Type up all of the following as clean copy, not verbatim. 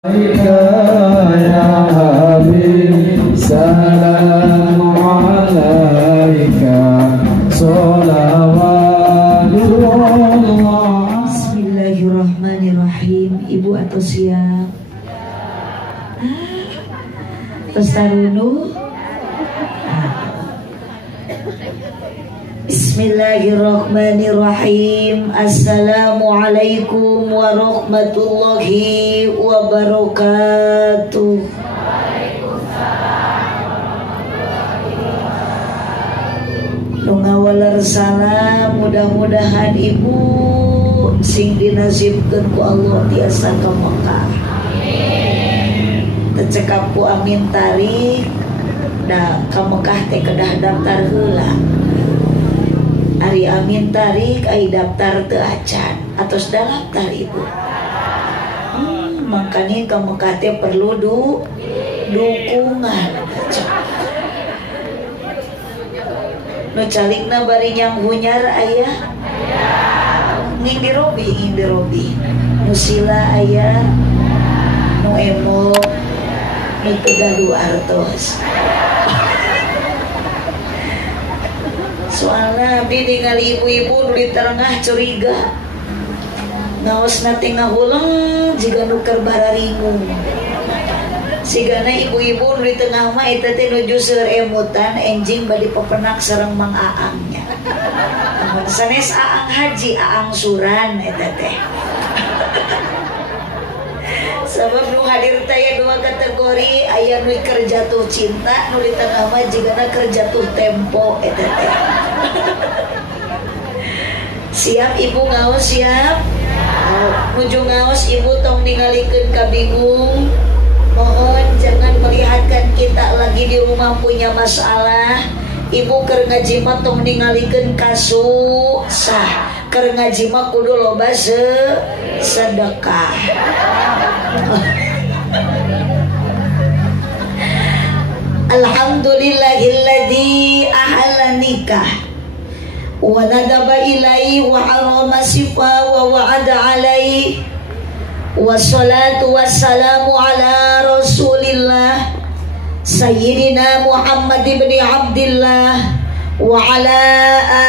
Ya Habib, salam alaika, salawatullah. Bismillahirrahmanirrahim. Ibu atau siap? Tasarunu. Bismillahirrahmanirrahim. Assalamualaikum warahmatullahi wabarakatuh. Lungawalar salam, mudah-mudahan ibu sing dinasibkeun ku Allah tiasa ka Mekah. Tecekap ku amin tarik da ka Mekah teh kedah daftar heula. Ari amin tarik ai daftar teu acan atos da daftar ibu. Makanya ka Mekah teh perlu dukungan. Nu calikna bari nyang hunyar aya. Nging dirobi. Nu sila aya. Nu emo. Nu teu gaduh artos. Soalnya abdi ningali ibu-ibu nu di tengah curiga ngaos nate ngahuleng jiga nu keur bararingung. Sigana ibu-ibu nu di tengah mah eta teh nuju seueur emutan enjing bade pepenak sareng Mang Aangnya. Namun sanes Aang haji, Aang suran eta teh. Sabab nu hadir teh dua kategori, aya nu keur jatuh cinta, nu di tengah mah jigana keur jatuh tempo eta teh. Siap ibu ngaos siap? Nuju ngaos ibu tong ningalikeun ka bingung. Mohon jangan melihatkan kita lagi di rumah punya masalah. Ibu keur ngaji mah tong ningalikeun kasusah. Keur ngaji mah kudu loba sedekah. Alhamdulillahilladzi ahalla nikah wa nadaba ilai wa harama sifa wa wa'ada alai wassalatu wassalamu ala rasulillah sayyidina Muhammad ibn Abdillah wa ala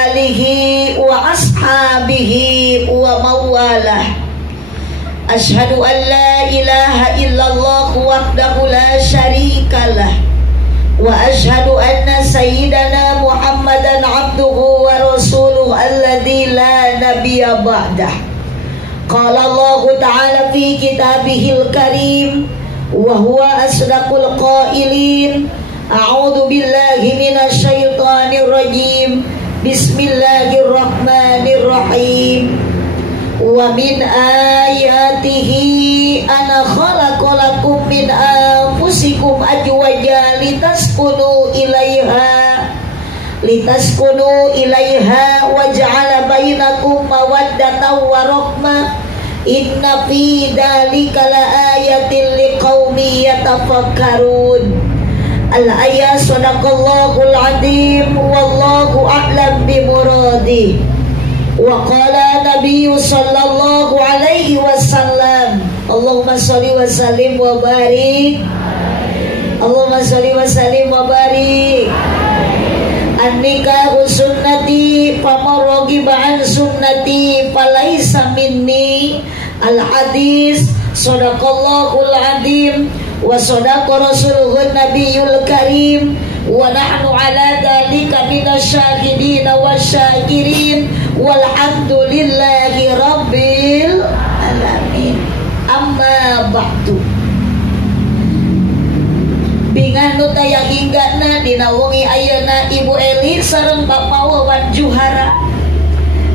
alihi wa ashabihi wa mawalah. Ashhadu an la ilaha illallah wahdahu la syarikalah wa ashhadu anna sayyidana Muhammadan abduhu wa rasuluhu alladzi la nabiyya ba'dah. Qala Allah ta'ala fi kitabihil karim wa huwa asdaqul qailin. A'udzu billahi minasy syaithanir rajim. Bismillahirrahmanirrahim. Wa min ayatihi ana khalaqalakum min anfusikum azwajan litaskunu ilaiha wa ja'ala bainakum mawaddatan wa rahmah. Inna fi dzalika laayatin liqaumin yatafakkarun. Al-ayat sadaqallahul azim wallahu a'lam bimuradi. Wa qala nabiyyu sallallahu alaihi wasallam Allahumma sholli wa sallim wa barik. Allahumma sholli wa sallim wa barik. An-nikahu sunnati faman raghiba an sunnati falaysa minni. Al-hadis sadaqallahul azim wa sadaqa rasuluhun nabiyyul karim wa nahnu ala dzalika minasyahidin wasyakirin walhamdulillahi rabbil alamin. Amma ba'du. Bingan nu tayang hinggana dina wengi ayeuna Ibu Eli sareng Bapak Wawan Juhara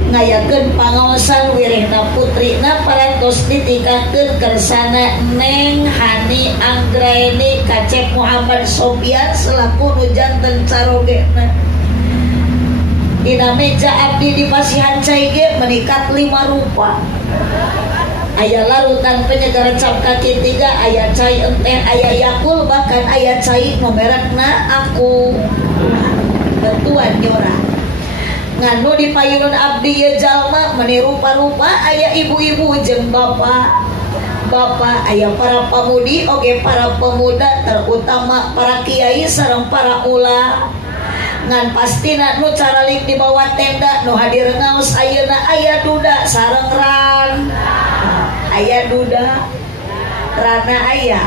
ngayakeun pangaosan wirehna putrina parantos ditikahkeun kersana Neng Hani Anggraeni Kacep Muhammad Sofian selaku nu janten carogena. Dina meja abdi di Pasihan Cai ge menikat 5 rupa. Aya larutan penyegar cap kaki 3, aya cai enteh, aya yakul, bahkan aya cai nu merekna aku. Bantuan nyora. Nganu di payunun abdi ye jalma meni rupa-rupa aya ibu-ibu jeung bapak. Bapak, aya para pamudi oge para pemuda, terutama para kiai sareng para ulama. Ngan pastina nu caralik di bawah tenda nu hadir ngaos ayeuna aya duda sareng ran. Aya duda rana aya.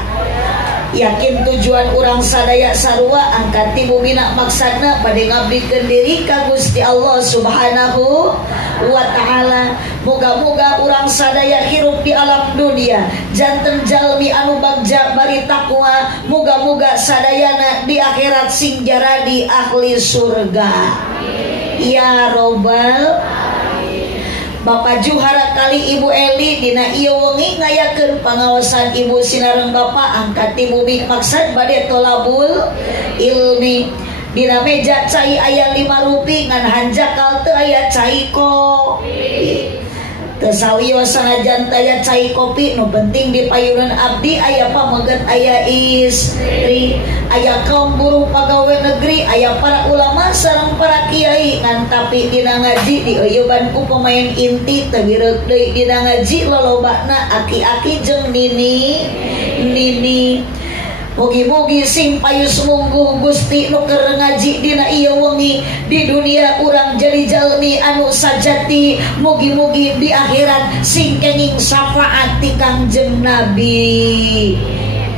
Yakin tujuan urang sadaya sarua angkat ti bumina maksudna bade ngabdikeun diri ka Gusti Allah Subhanahu wa taala. Moga-moga urang sadaya hirup di alam dunia janten jalmi anu bagja bari takwa, moga-moga sadayana di akhirat sing jaradi ahli surga. Ya robbal. Bapak Juhara kali Ibu Eli dina ieu wengi ngayakeun pangaosan Ibu Sinareng Bapak angkat ti bumi maksud bade tolabul ilmi. Dina meja cai aya 5 rupi ngan hanjakal teu aya cai kopi. Teu sawios sanajan aya cai kopi, nu penting di payunan abdi aya pameget aya istri, aya kaum buruh pagawe negeri, aya para ulama sareng para kiai. Ngan tapi dina ngaji dieuyeban ku pemain inti teu bireuk deui dina ngaji lolobana aki-aki jeung nini. Mugi-mugi sing payus mungguh Gusti nu keur ngaji dina ieu wengi di dunia urang jadi jalmi anu sajati, mugi-mugi di akhirat sing kenging syafaat ti Kangjeng Nabi.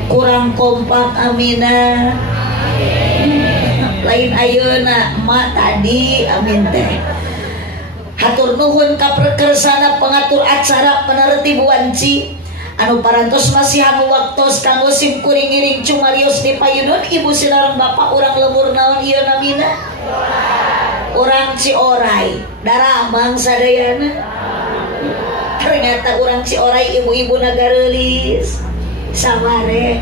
Kurang kompak amina. Lain ayeuna mak tadi amin teh. Hatur nuhun ka perkersana pengatur acara penertib wanci anu parantos masih anu waktos kanggo sim kuring-iring cumarios di payudun Ibu Sinareng Bapak urang lemur naon ieu namina? Urang Cioray. Daramang sadayana. Ternyata urang Cioray ibu-ibu nagareulis. Sabare.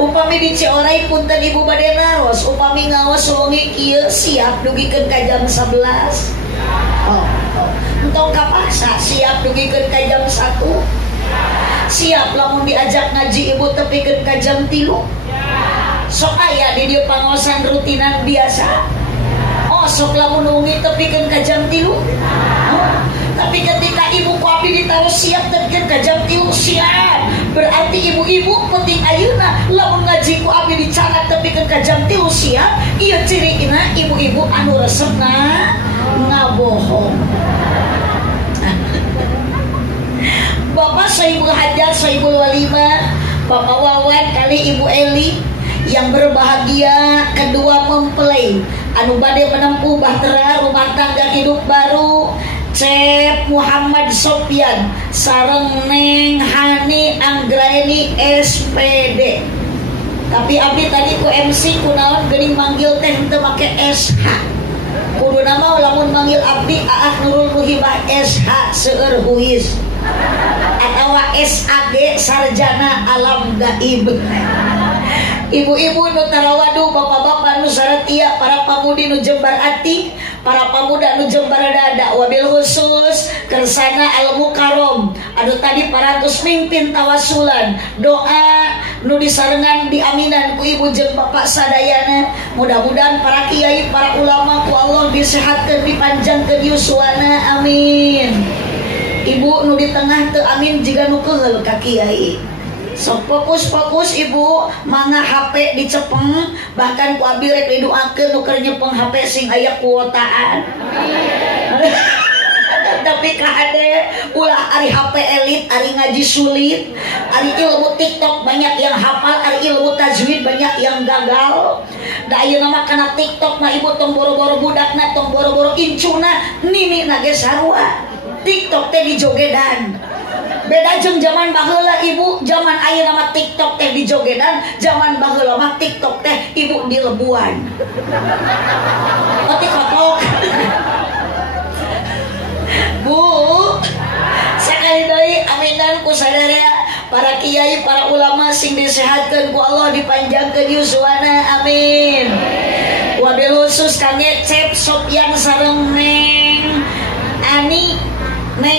Upami di Cioray punten ibu bade naros, upami ngaos wengi kieu siap dugikeun ka jam 11. Entong kapasa siap dugikeun ka jam 1. Siap lamun diajak ngaji ibu tepikeun ka jam 3. Sok aya di dieu pangosan rutinan biasa. Oh sok lamun wengi tepikeun ka jam 3. Tapi ketika ibu ku abdi ditaruh siap tepikeun ka jam 3 siap. Berarti ibu-ibu penting ayeuna lamun ngaji ku abdi dicarat tepikeun ka jam 3 siap. Ieu cirina ibu-ibu anu resepna ngabohong. Bapak Sohibul Hajar, Sohibul Walimah, Bapak Wawan kali Ibu Eli yang berbahagia kedua mempelai anu bade menempuh bahtera rumah tangga hidup baru Cep Muhammad Sopyan sareng Neng Hani Anggraeni SPD. Tapi abdi tadi ku MC kunaon geuning manggil teh teu make SH. Kudu nama lamun manggil abdi Aah Nurul Muhibah SH seueur huis atau SAG Sarjana Alam Gaib. Ibu-ibu nu tarawadu, bapak-bapak nu saratia, para pamudi nu jembar ati, para pemuda nu jembar dada, wabil khusus kersana Al Mukarrom anu tadi parantos mimpin tawasulan doa nu disarengan diaminan ku ibu jeung bapak sadayana. Mudah-mudahan para kiai, para ulama ku Allah disehatkeun, dipanjangkeun yuswana, amin. Ibu nu di tengah teu amin jiga nu keheul ka kiai. Sok fokus ibu mangga HP dicepeng, bahkan ku abi rek didoakeun nu keur nyepeng HP sing aya kuotaan. Tapi kahade ulah ari HP elit, ari ngaji sulit, ari ilmu TikTok banyak yang hafal, ari ilmu tajwid banyak yang gagal. Da ayeuna mah kana TikTok mah ibu tong boro-boro budakna, tong boro-boro incuna, nimina ge sarua. TikTok teh dijogedan. Beda jeung zaman baheula ibu, zaman ayeuna mah TikTok teh dijogedan, zaman baheula mah TikTok teh ibu di lebuan. Otik kotok. Bu, sekali deui aminan ku sadaya para kiai, para ulama sing disehatkeun ku Allah, dipanjangkeun yuswana, amin. Wabil khusus kange Cep Sopyan sareng Neng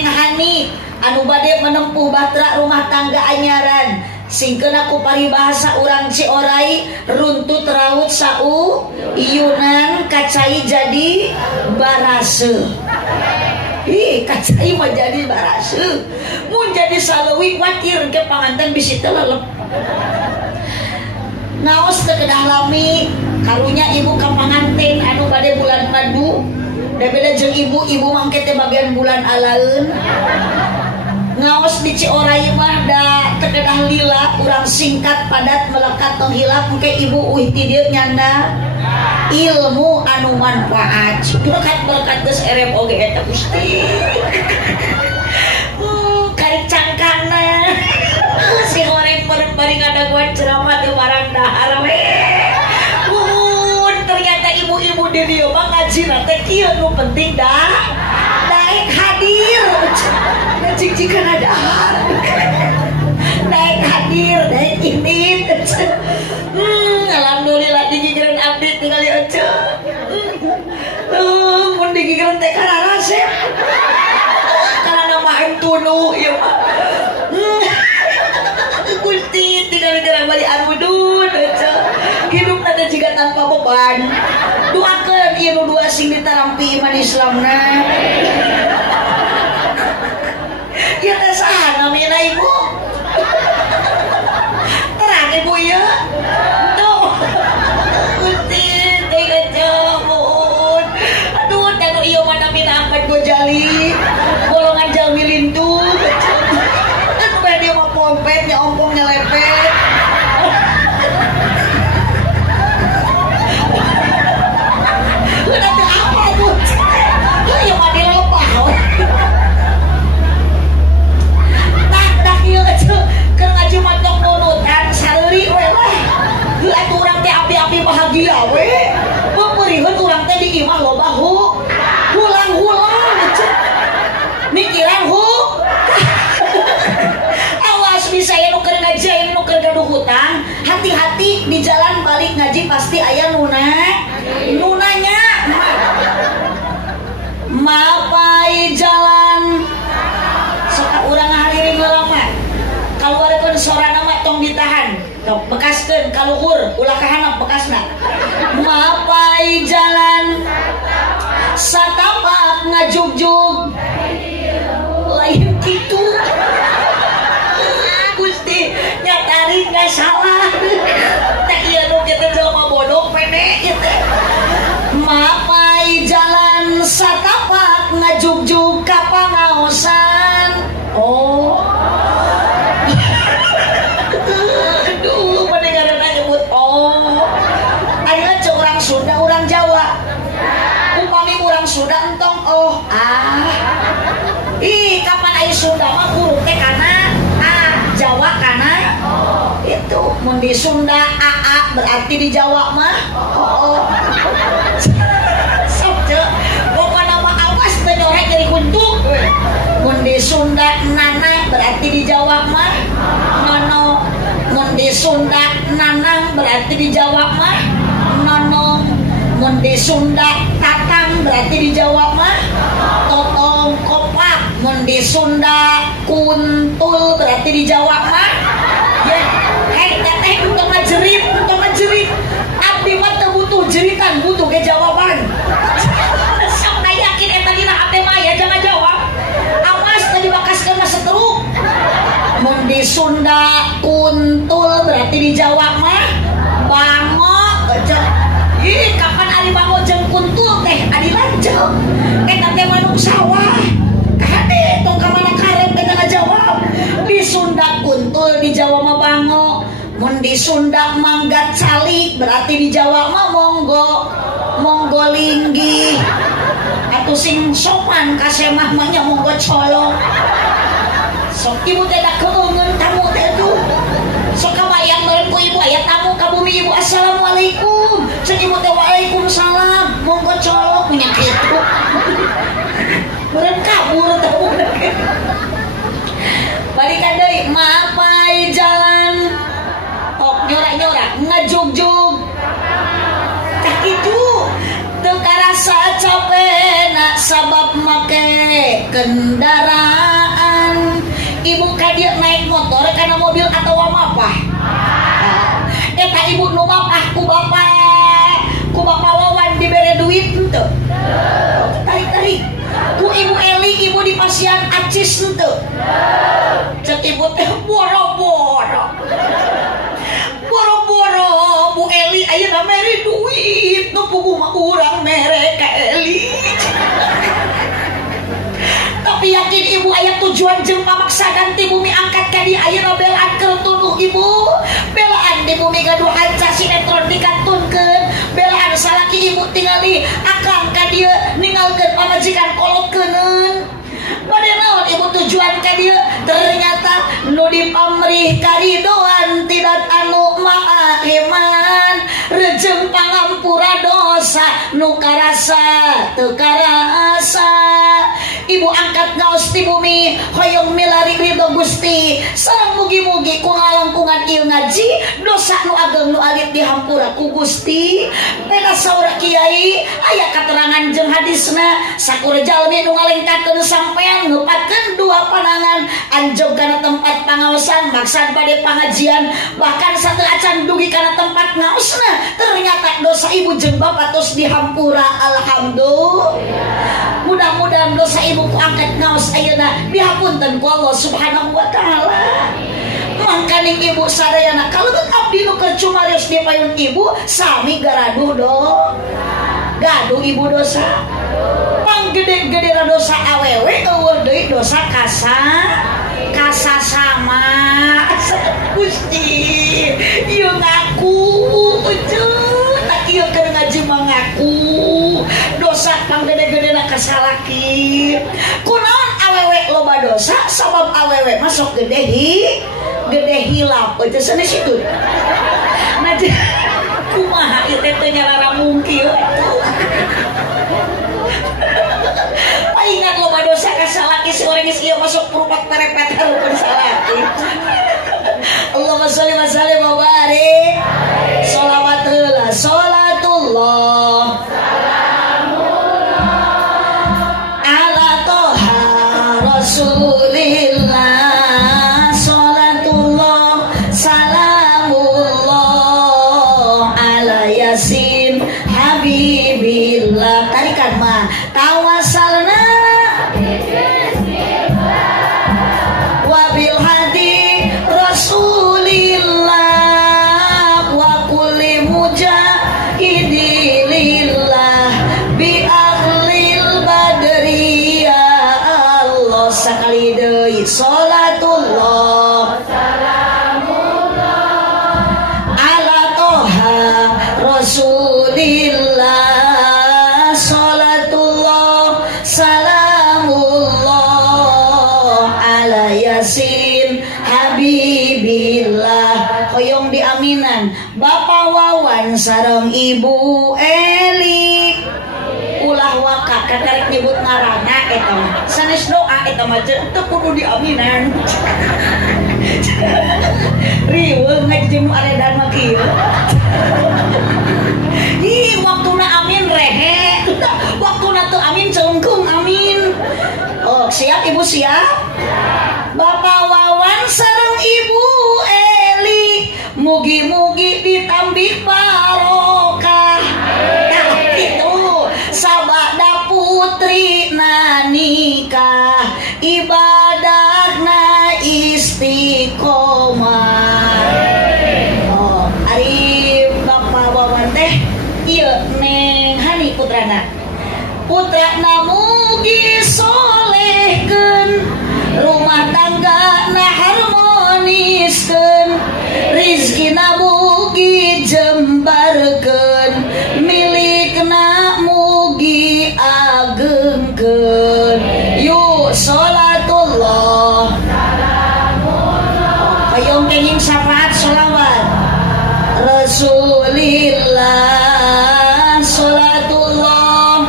Hani anu bade menempuh bahtera rumah tangga anyaran sing kena ku paribahasa urang Cioray runtut raut sau Yunan kacai jadi barase. Ih, kacai mah jadi barase. Mun jadi saleuwi watir ke panganten bisi teu lelep. Ngaos teu kedah lami karunya ibu ka panganten anu bade bulan madu. Da beda jeung ibu mangke teh bagian bulan alaeun. Ngaos di Ciorai mah da teu kedah lila urang singkat padat melekat tong hilap engke ibu uih ti dieu nyanda ilmu anu manfaat berkat geus erep oge eta Gusti. Kari cangkangna si goreng bari ngadaguan ceramah teu barang dahar we. Ternyata ibu-ibu di dieu mah ngajina teh kieu nu penting dah daek hadir. Cik-cikan dahar. Daek hadir, daek indit. Alhamdulillah digigireun abdi tinggali ece. Mun digigireun teh kana rasep. Kana nama antunu ieu mah. Gusti tinggali gerang bali armudun ece. Hidupna teh jiga tanpa beban. Doakeun ieu nu dua sing ditarampi iman Islamna. Ieu teh saha namina ibu? Terang ibu ya. Tuh. Gusti teh kecebun. Aduh, tanu ieu mah namina angkat gojali. Golongan jalmi lintu. Anu bae dia mah pompet nya ompong nyelepet. Udah teh apa tuh? Ieu mah dilepah. Tak ieu kecil keur ngaji matok nunutan saleurik we lah. Heuh atuh urang teh api-api bahagia we. Peureuheun urang teh di imah loba hulang-hulang kecil. Mikiran awas bisa ya nu keur ngaji aya nu keur gaduh hutang, hati-hati di jalan balik ngaji pasti aya nunanya. Mapai jalan suka urang ngahariring lelama kaluarkeun sorana mah tong ditahan bekaskeun kaluhur ulah kahanap bekasna. Mapai jalan satapak ngajugjug lain kitu. Gusti nyatari nggak salah teh ieu nu kitu jelema bodoh pene ieu teh. Mapai jalan satapak ngajugjug ka pangaosan. Oh. Aduh, pendengaranna nyebut oh. Ayeuna ceu urang Sunda, urang Jawa. Upami urang Sunda entong oh. Ih, kapan aya Sunda mah huruf teh kana a, Jawa kana itu. Mun di Sunda aa berarti di Jawa mah oh. Sok teu. Pokona mah awas teu nyorek jadi kuntuk. Mun di Sunda nana berarti di Jawa mah nono. Mun di Sunda nanang berarti di Jawa mah nono. Mun di Sunda tatang berarti di Jawa mah totong kopak. Mun di Sunda kuntul berarti di Jawa mah ya. Hei teteh untuk ngajerit abdi mah teu butuh jeritan, butuh ge jawaban. Sok da yakin eta dina hate mah ya jangan jawab. Awas teu dibakaskeun mah setruk. Mun di Sunda kuntul berarti di Jawa mah bango. Ih, kapan ari bango jeung kuntul teh adi lanceuk. Eta teh manuk sawah. Kade tong ka mana karep eta ngajawab. Di Sunda kuntul, di Jawa mah bango. Mun di Sunda manggat calik berarti di Jawa mah monggo linggi. Atuh sing sopan ka semah mah nya monggo colok. Sok ibu teh da keungeun tamu teh tuh. Sok kabayang meureun ku ibu aya tamu ka bumi ibu assalamualaikum. Cek ibu teh waalaikumsalam. Monggo colok nya kitu. Meureun kabur tamu. Balikan deui mapai jalan nyorak-nyorak ngajugjug tah kitu teu karasa capena sabab make kendaraan. Ibu ka dieu naik motor kana mobil atau mapah? Eta ibu nu mapah ku bapak Wawan dibere duit ente? Tarik-tarik. Ku Ibu Eli, ibu di pasien acis ente? Cek ibu teh boro-boro. Boro-boro Bu Eli ayeuna mere duit nu puguh mah urang mere ka Eli. Tapi yakin ibu aya tujuan jeung pamaksanan ti bumi angkat ka di ayeuna belaan keur tuduh ibu. Belaan di bumi gaduh anca sinetron dikantunkeun. Belaan salaki ibu tingali akang ka dieu ninggalkeun pamajikan kolotkeun. Bade naon ibu tujuan ka dieu? Ternyata nu dipamrih karidoan tidak anu maaheman rejeng pangampura dosa nu karasa teu karasa. Ibu angkat ngaos ti bumi hoyong milari ridho Gusti sareng mugi-mugi ku ngalangkungan ieu ngaji dosa nu ageng nu alit dihampura ku Gusti. Beda saur kiai aya katerangan jeung hadisna sakurea jalmi nu ngalengkakeun sampean ngepatkeun dua panangan anjog kana tempat pangaosan maksad bade pangajian bahkan sateu acan dugi kana tempat ngaosna ternyata dosa ibu jeung bapa tos dihampura. Alhamdulillah. Mudah-mudahan dosa ibu ku angkat ngaos ayeuna dihapunten ku Allah Subhanahu wa taala. Mangkaning ibu sadayana kalebet abdi nu keur cumarios di payun ibu sami garaduh dong. Gaduh ibu dosa. Panggede-gede dosa awewe eueuh deui dosa kasa sama. Gusti, ieu ngaku uceut tak ieu keur ngaji mengaku dosa panggede-gedena kasalaki. Kunaon awewe loba dosa sabab awewe masuk gede hilap eueuh sanes itu. Nah kumaha ieu teh teu nyarara mungkin. Ingat loba dosa kasalaki seorang geus ieu masuk perupat perepet harupan salaki. Allahumma sholli wa sallim wa barik. Sholawatullah sholatullah ala toha rasulillah sholatullah salamullah ala yasin habibillah. Tarikan mah tawasalna wabil hadi rasulillah wa kulli mujahidilillah bi ahlil badri ya Allah. Sakali deui sholatullah ala toha rasulillah sholatullah salamullah ala yasin habibillah. Hoyong diaminan Bapak Wawan sareng Ibu Eli ulah waka katarik nyebut ngaranna eta mah sanes doa eta mah teu kudu diaminan. Riweuh ngaji nu aredan mah kieu. Ih waktuna amin rehe. Waktuna teu amin celengkeung amin. Oh, siap Ibu siap? Bapak Wawan sareng Ibu Eli mugi-mugi ditambih barokah. Nah itu sabada putri nikah ibadahna istiqomah. Oh, ari Bapak Wawan teh ieu Neng Hani putrana mugi solehkeun rumah tangga na harmoniskeun rizkina mugi jembarkeun milikna mugi agengkeun. Yuk sholatullah hayong kenging syafaat sholawat rasulillah sholatullah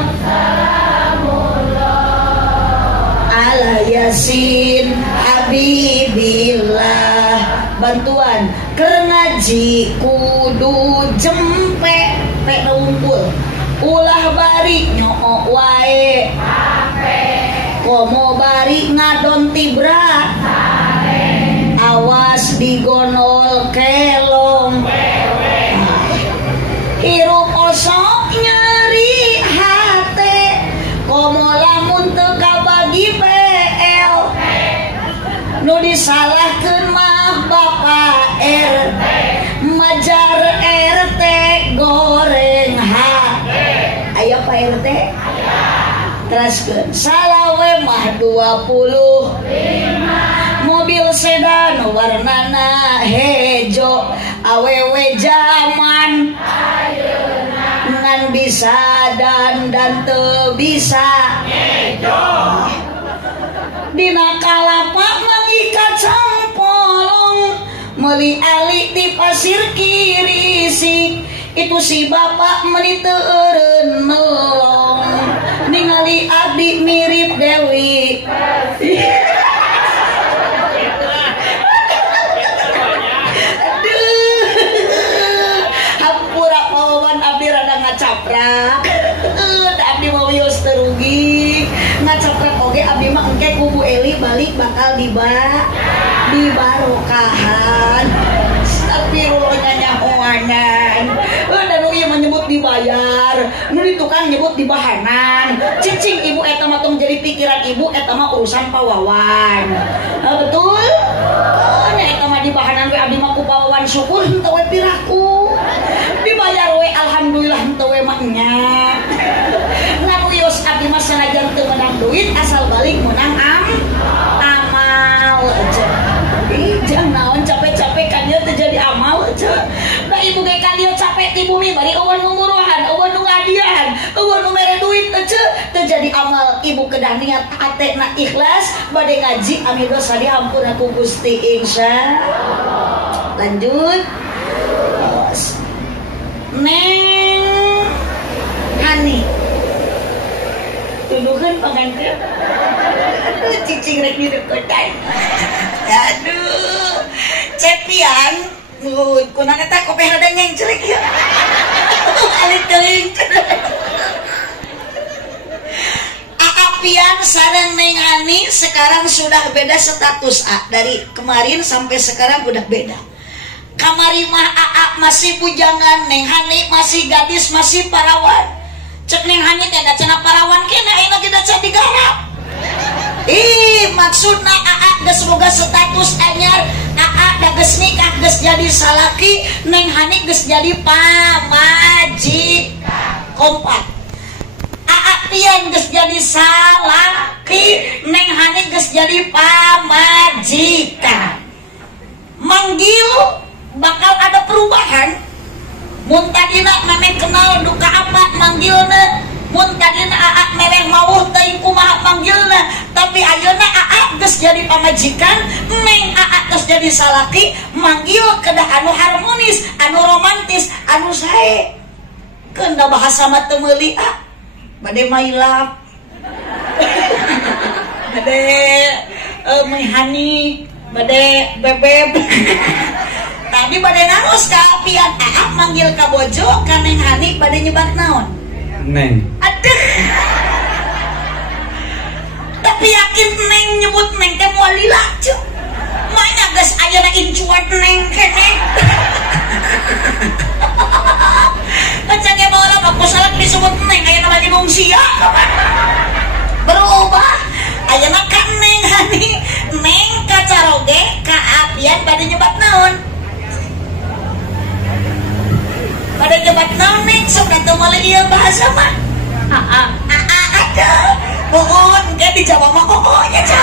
ala yasin habibillah. Bantuan keur ngaji kudu jempe pe unggul ulah bari nyoo wae komo bari ngadon tibra awas digonol kelong hirup osok nyeri teraskeun salawe mah 25 mobil sedan warnana hejo awewe zaman ngan bisa dan teu bisa hejo dina kalapa mengikat campolong meuli ali di pasir kirisik itu si bapak meuli teu eureun melong ningali abdi mirip Dewi hampura pawawan abdi rada ngacaprak abdi mau wios terugi ngacaprak oge abdi mah engke kubu Eli balik bakal dibarokahan astagfirullah nyanyahoanan dan nu ieu menyebut dibayar nu di tukang nyebut dibahanan cicing ibu eta mah tong jadi pikiran ibu eta mah urusan pawawan betul nya eta mah dibahanan we abdi mah ku pawawan syukur henteu we piraku dibayar we alhamdulillah henteu we mah nya ngan wios abdi mah sanajan teu menang duit asal balik menang amal aja jangan naon capek-capek kan ieu teu jadi amal aja da ibu ge kan ieu capek ti bumi bari eueun ngumuruhan eueun nu ngadian eueun nu mere duit aja teu jadi amal ibu kedah niat atena ikhlas bade ngaji ami dosa dihampura ku Gusti insyaallah lanjut Neng Hani tuduhan pengantin cicing rek di deketan aduh cepian kunang eta kopeh rada nyengcelek ya alit teuing Aapian sareng Neng Ani sekarang sudah beda status dari kemarin sampai sekarang udah beda kamari mah Aa masih bujangan Neng Hani masih gadis masih parawan cek Neng Hani teh da cenah parawan kena ayeuna ge da can digarap maksudna Aa geus boga status anyar Aa da geus nikah geus jadi salaki Neng Hani geus jadi pamaji kompak Aa pian geus jadi salaki Neng Hani geus jadi pamajikan manggil bakal ada perubahan mun tadina maneh kenal duka apa manggilna mun tadina Aa mereh mauh teuing kumaha manggilna tapi ayeuna Aa geus jadi pamajikan Neng Aa geus jadi salaki manggil kedah anu harmonis anu romantis anu sae keun da bahasa mah teu meuli bade mailap bade Hani bade bebeb tadi bade naros ka apian Aa manggil ka bojo ka Neng Hani bade nyebat naon Neng aduh tapi yakin Neng nyebut Neng teh moal lila cu manya geus ayeuna incuan Neng kene pancen ge baheula mah kusalat disebut Neng ayeuna mah bingung sia berubah ayeuna ka Neng Hani Neng ka caroge ka apian bade nyebat naon pada nyebat naon Neng sok teu meuli ieu bahasa mah ada mohon ge di Jawa mah nya ca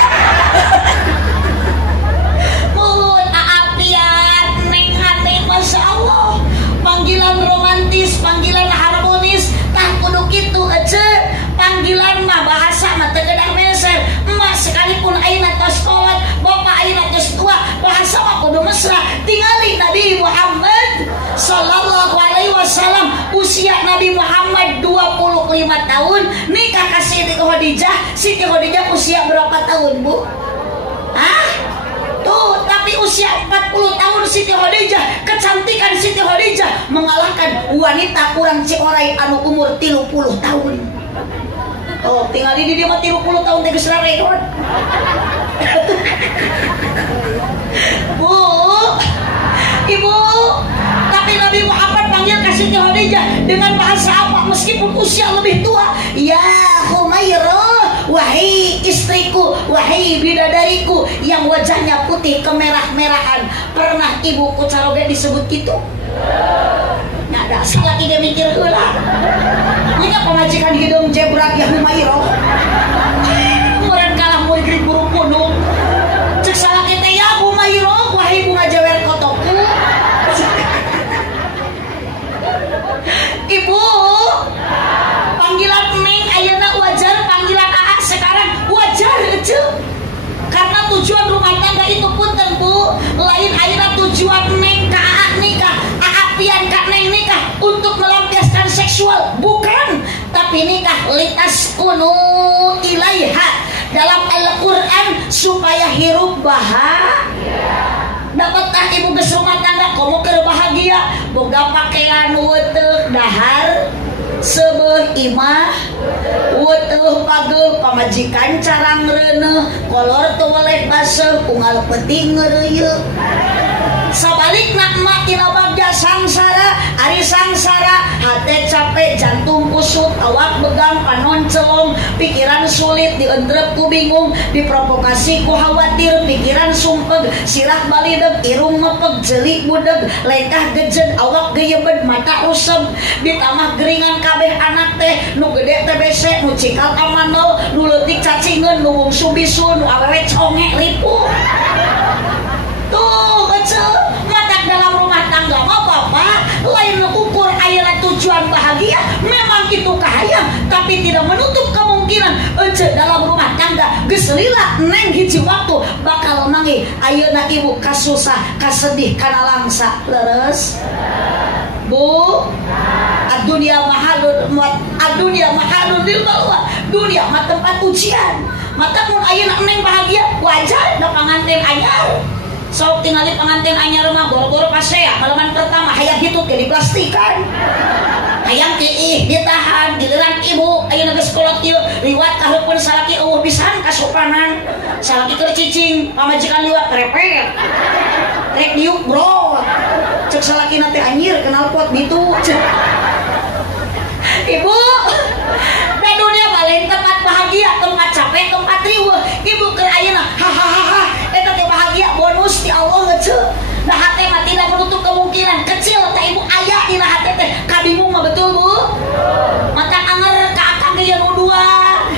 mohon aapian Neng Hani masyaallah panggilan romantis panggilan harmonis tah kudu kitu ece panggilan mah bahasa mah teu kedah meser emak sekalipun ayeuna tos kolot bapak ayeuna tos tua bahasa mah kudu mesra tingali Nabi Muhammad sallallahu alaihi wasallam usia Nabi Muhammad 25 tahun nikah ka Siti Khadijah usia berapa tahun Bu? Tuh tapi usia 40 tahun Siti Khadijah kecantikan Siti Khadijah mengalahkan wanita kurang ciorai anu umur 30 tahun oh tinggal di dia mah 30 tahun teh geus rekod Bu Ibu tapi Nabi Muhammad panggil ka Siti Khadijah dengan bahasa apa meskipun usia lebih tua ya Humairah wahai istriku wahai bidadariku yang wajahnya putih kemerah-merahan pernah ibuku caroge disebut gitu nah ada salaki ge mikir heula nya pamajikan hidung jebrak ya Humairo murid kalah murid guru gunung cek salaki teh ya Humairo wahai bunga jawer kotoku Ibu panggilan Neng ayeuna wajar panggilan AA sekarang wajar ece karena tujuan rumah tangga itu punten Bu lain ayeuna tujuan Neng ka AA nikah AA pian ka Neng nikah untuk melampiaskan seksual bukan tapi nikah litaskunu ilaiha dalam Al-Quran supaya hirup bahagia dapatkah ibu geus rumah tangga komo keur bahagia boga pakaian weuteuk dahar seubeuh imah weuteuk pageuh pamajikan carang reuneuh kolor teu weleh baseuh unggal peuting ngeureuyeuh sabalikna emak tina bagja sangsara ari sangsara hate capek jantung kusut awak begang panon celong pikiran sulit dientrep ku bingung diprovokasi ku khawatir pikiran sumpeg sirah balideg irung ngepeg jeli budeg lengkah gejed awak geyebed mata usem ditambah geringan kabeh anak teh nu gede TBC nu cikal amanol nu leutik cacingeun nu wungsu bisu nu awewe conge lipu tuh kecil matak dalam rumah tangga mah bapak lain ukur ayeuna tujuan bahagia memang itu kahayang tapi tidak menutup kemungkinan ece dalam rumah tangga geus lila Neng hiji waktu bakal mangi ayeuna ibu kasusah kasedih kana langsa leres Bu dunia mahalun lil balwa dunia mah tempat ujian mata mun ayeuna Neng bahagia wajar da panganten anyar sok tingali pengantin anyar mah boro-boro pasea halaman pertama hayang hitut ke diplastikan hayang tiih ditahan giliran ibu ayeuna geus kolot ieu liwat kaheupeun salaki eueuh pisan kasupanan salaki keur cicing pamajikan liwat repet rek diuk bro cek salakina teh anjir kenal pot ditu ibu da dunia balen tempat bahagia tempat capek tempat riweuh ibu keur ayeuna hahaha eta teh bahagia bonus ti Allah ngece da hate mah tidak menutup kemungkinan kecil teh ibu aya dina hate teh kabingung mah betul Bu mata anger ka akang ge nu dua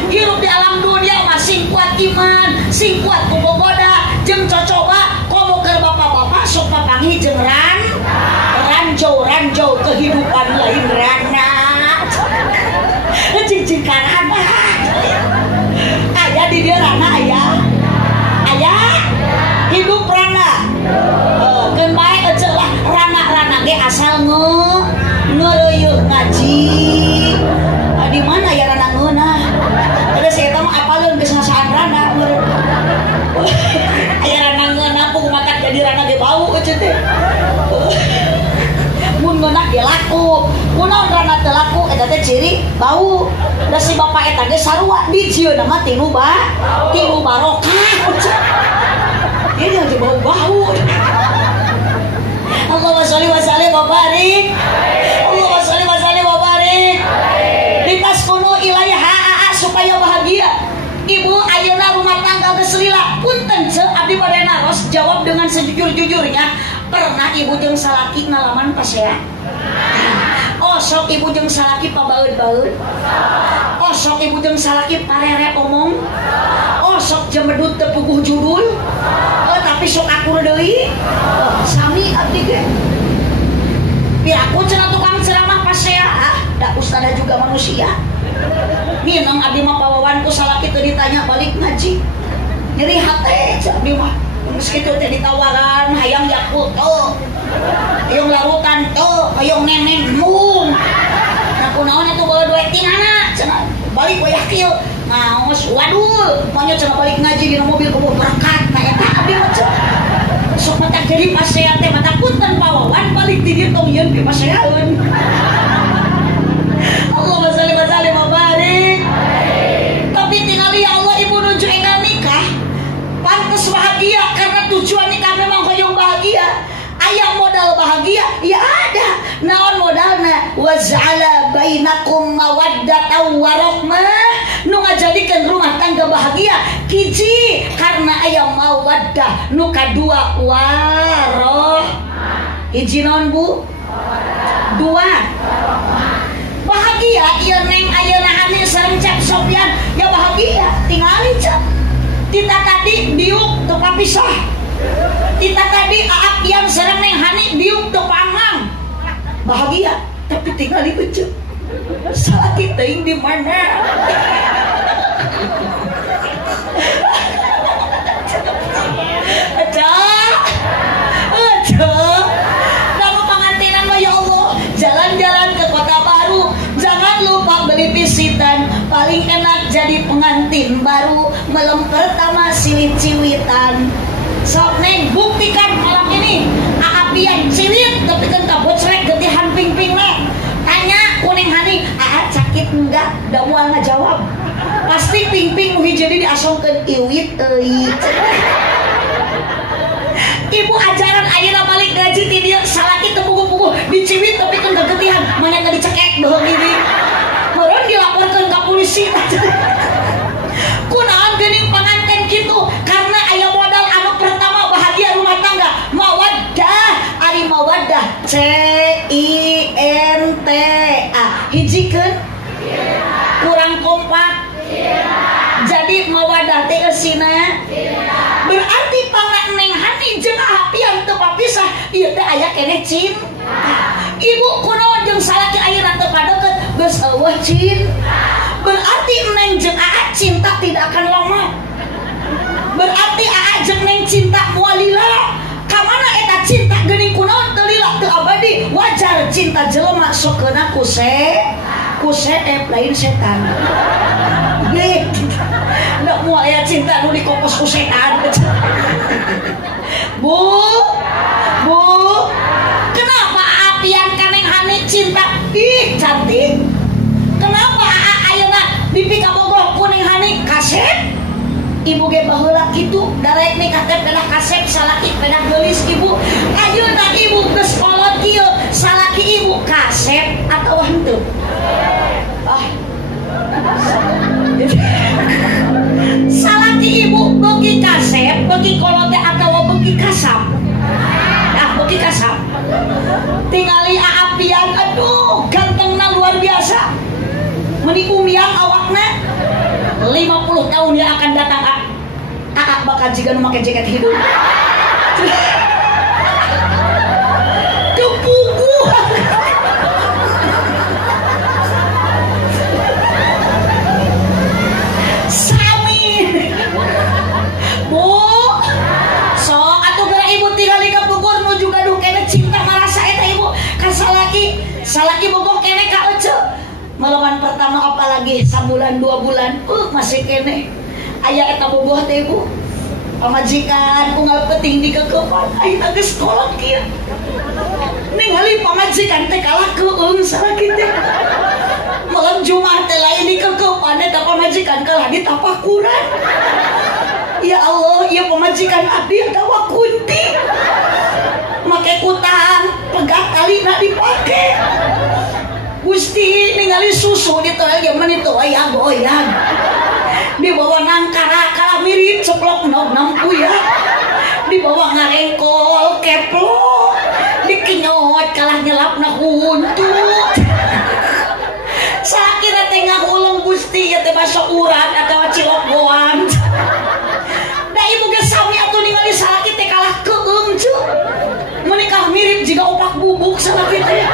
hirup di alam dunia mah sing kuat iman sing kuat bobogoda jeung cocoba komo keur bapak-bapak sok papangi jeung ranjau kehidupan lain rana cing karana aya di dia rana aya hidup rana keun bae ece lah rana ge asal ngeureuyeuh ngaji di mana ya rana ngeunah ada saya tahu apaleun geus ngasaan rana aya rana ngeunah pung matak jadi rana ge bau ece teh mun ngeunah ge laku kunaon rana teu laku eta teh ciri bau da si bapak eta ge sarua dijieuna mah tinu barokah ieu teh bau-bau Allahumma sholli wa sallim wa barik Allahumma sholli wa sallim wa barik litaskunu ilaiha supaya bahagia ibu ayeuna rumah tangga geus lila punten ce abdi bade naros jawab dengan sejujur-jujurnya pernah ibu jeung salaki ngalaman pasea oh sok ibu jeung salaki pabaeud-baeud oh sok ibu jeung salaki parere omong oh sok jembedut teu puguh judul tapi sok akur deui sami abdi ge piraku cenah tukang ceramah pasea da ustadzah juga manusia minang abdi mah pawawanku salaki teu ditanya balik ngaji nyeri hate abdi mah geus kitu teh ditawaran hayang Yakult tuh hayang larutan tuh hayang neneng mung nah kunaon atuh bawa duit tingana cenah balik wayah kieu ngaos waduh maunya cenah balik ngaji di mobil kebun berangkat nah eta abdi mah sok mata jadi pasea teh mata punten pawawan balik di dieu tong yeun ke paseaeun Allahumma sholli wa sallim wa barik tapi tingali ya Allah ibu nuju enggal nikah pantes bahagia karena tujuan nikah memang hoyong bahagia aya modal bahagia ya ada naon modalna waj'ala bainakum mawaddatan warahmah nu ngajadikeun rumah tangga bahagia hiji karena aya mawaddah nu kadua waroh hiji naon Bu dua. Bahagia ieu neng ayeuna Hani sareng Cep Sofyan ya bahagia tingali Cep. Tita tadi diuk teu papisah. Tita tadi Aap yang sareng neng Hani diuk teu pangang. Bahagia tapi tingali Cep. Salah kita di mana? Nama pengantinan mah ya Allah, jalan-jalan ke kota baru, jangan lupa beli pisitan. Paling enak jadi pengantin baru, malam pertama ciwit-ciwitan. Sok neng buktikan malam ini Aapian ciwit tapi kan kabocrek getihan ping-ping neng. Tanya kuning Hani, Aat sakit enggak? Da moal ngajawab. Pasti ping-ping muhi jadi diasongkeun iwit euy. Ibu ajaran ayeuna balik gaji ti dieu salaki teu puguh-puguh diciwit tapi kan gegetihan mangga dicekek deung ini. Meureun dilaporkeun ka polisi. Kunaon geuning panganten kitu? Karena aya modal anu pertama bahagia rumah tangga, mawaddah. Ari mawaddah CINTA hijikeun kurang kompak. Jadi mawadah teh eusina berarti pangna neng Hani jeung Aapian teu papisah ieu teh aya keneh cinta. Ibu kunaon jeung salaki ayeuna teu padeukeut geus eueuh cinta. Berarti neng jeung Aa cinta tidak akan lama. Berarti Aa jeung neng cinta moal lila. Ka mana eta cinta geuning kunaon teu lila teu abadi. Wajar cinta jelema sokeuna lain setan. Nggak mau ayah cinta nu dikokos ku setan. Bu, kenapa Aapian kaneng Hani cinta? Ih, cantik. Kenapa ayeuna dipika bogoh kuning Hani kaset? Ibu ge baheula kitu, darek nikah teh pedah kaset, salaki pedah geulis ibu. Ayeuna ibu geus kolot kieu, salaki ibu kaset atawa henteu? Salaki ibu beuki kaset, beuki kolote atawa beuki kasap? Beuki kasap. Tingali Aapian, aduh gantengna luar biasa. Meuni umyang awakna 50 tahun yang akan datang Aa bakal jiga nu make jaket hidung. Kepugu. Salaki bogoh kene ka ece melawan pertama apalagi sabulan 2 bulan masih kene aya eta bogoh teh ibu pamajikan unggal peting di kekepan ayeuna geus kolot kieu ningali pamajikan teh kalah keung salaki teh malam Jumat teh lain di kekepan eta pamajikan kalah di tapakuran. Ya Allah, ieu pamajikan abdi adawa kunti make kutang pegat talina dipake. Gusti ningali susu di toel ge meuni teu aya goyang. Dibawa nangkara kala mirip ceplok nom kuya. Dibawa ngarengkol keplok. Dikinyot kalah nyelapna kuntut. Sakira teh ngahulung Gusti ya teh basa urat atawa cilok goan. Da ibu ge sami atuh ningali salaki teh kalah keung cu. Menikah mirip jika opak bubuk salaki teh.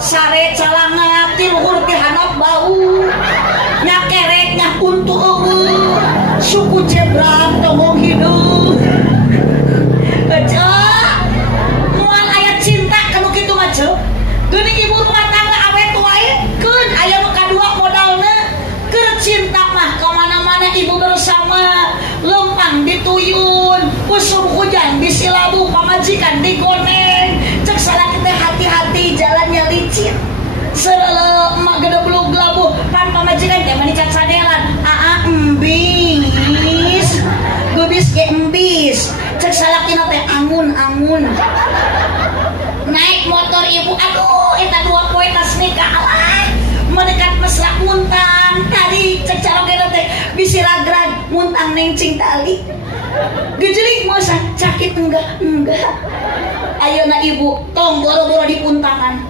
Sare calangap ti luhur ti handap bau. Nya kerek nya kuntu eueuh. Suku jebrak tongong hidung. Ecah. Moal aya cinta kanu kitu mah ceu. Geuning ibu rumah tangga awet wae keun aya nu kadua modalna keur cinta mah ka mana-mana ibu bersama. Lempang dituyun, musim hujan disilabu, pamajikan digoneng. Cek salaki teh hati-hati jalannya licin. Serele emak gede belum gelabuh, pan pamajikan teh mani cat sadelan. Aa embis, gebis ge embis. Cek salaki teh angun-angun. Naik motor ibu, aduh, eta 2 poe tas nikah alah. Mendekat mesra muntang tadi cek calon teh bisi ragrag muntang neng cing tali gejelik mosa sakit enggak ayeuna ibu tong boro-boro di puntangan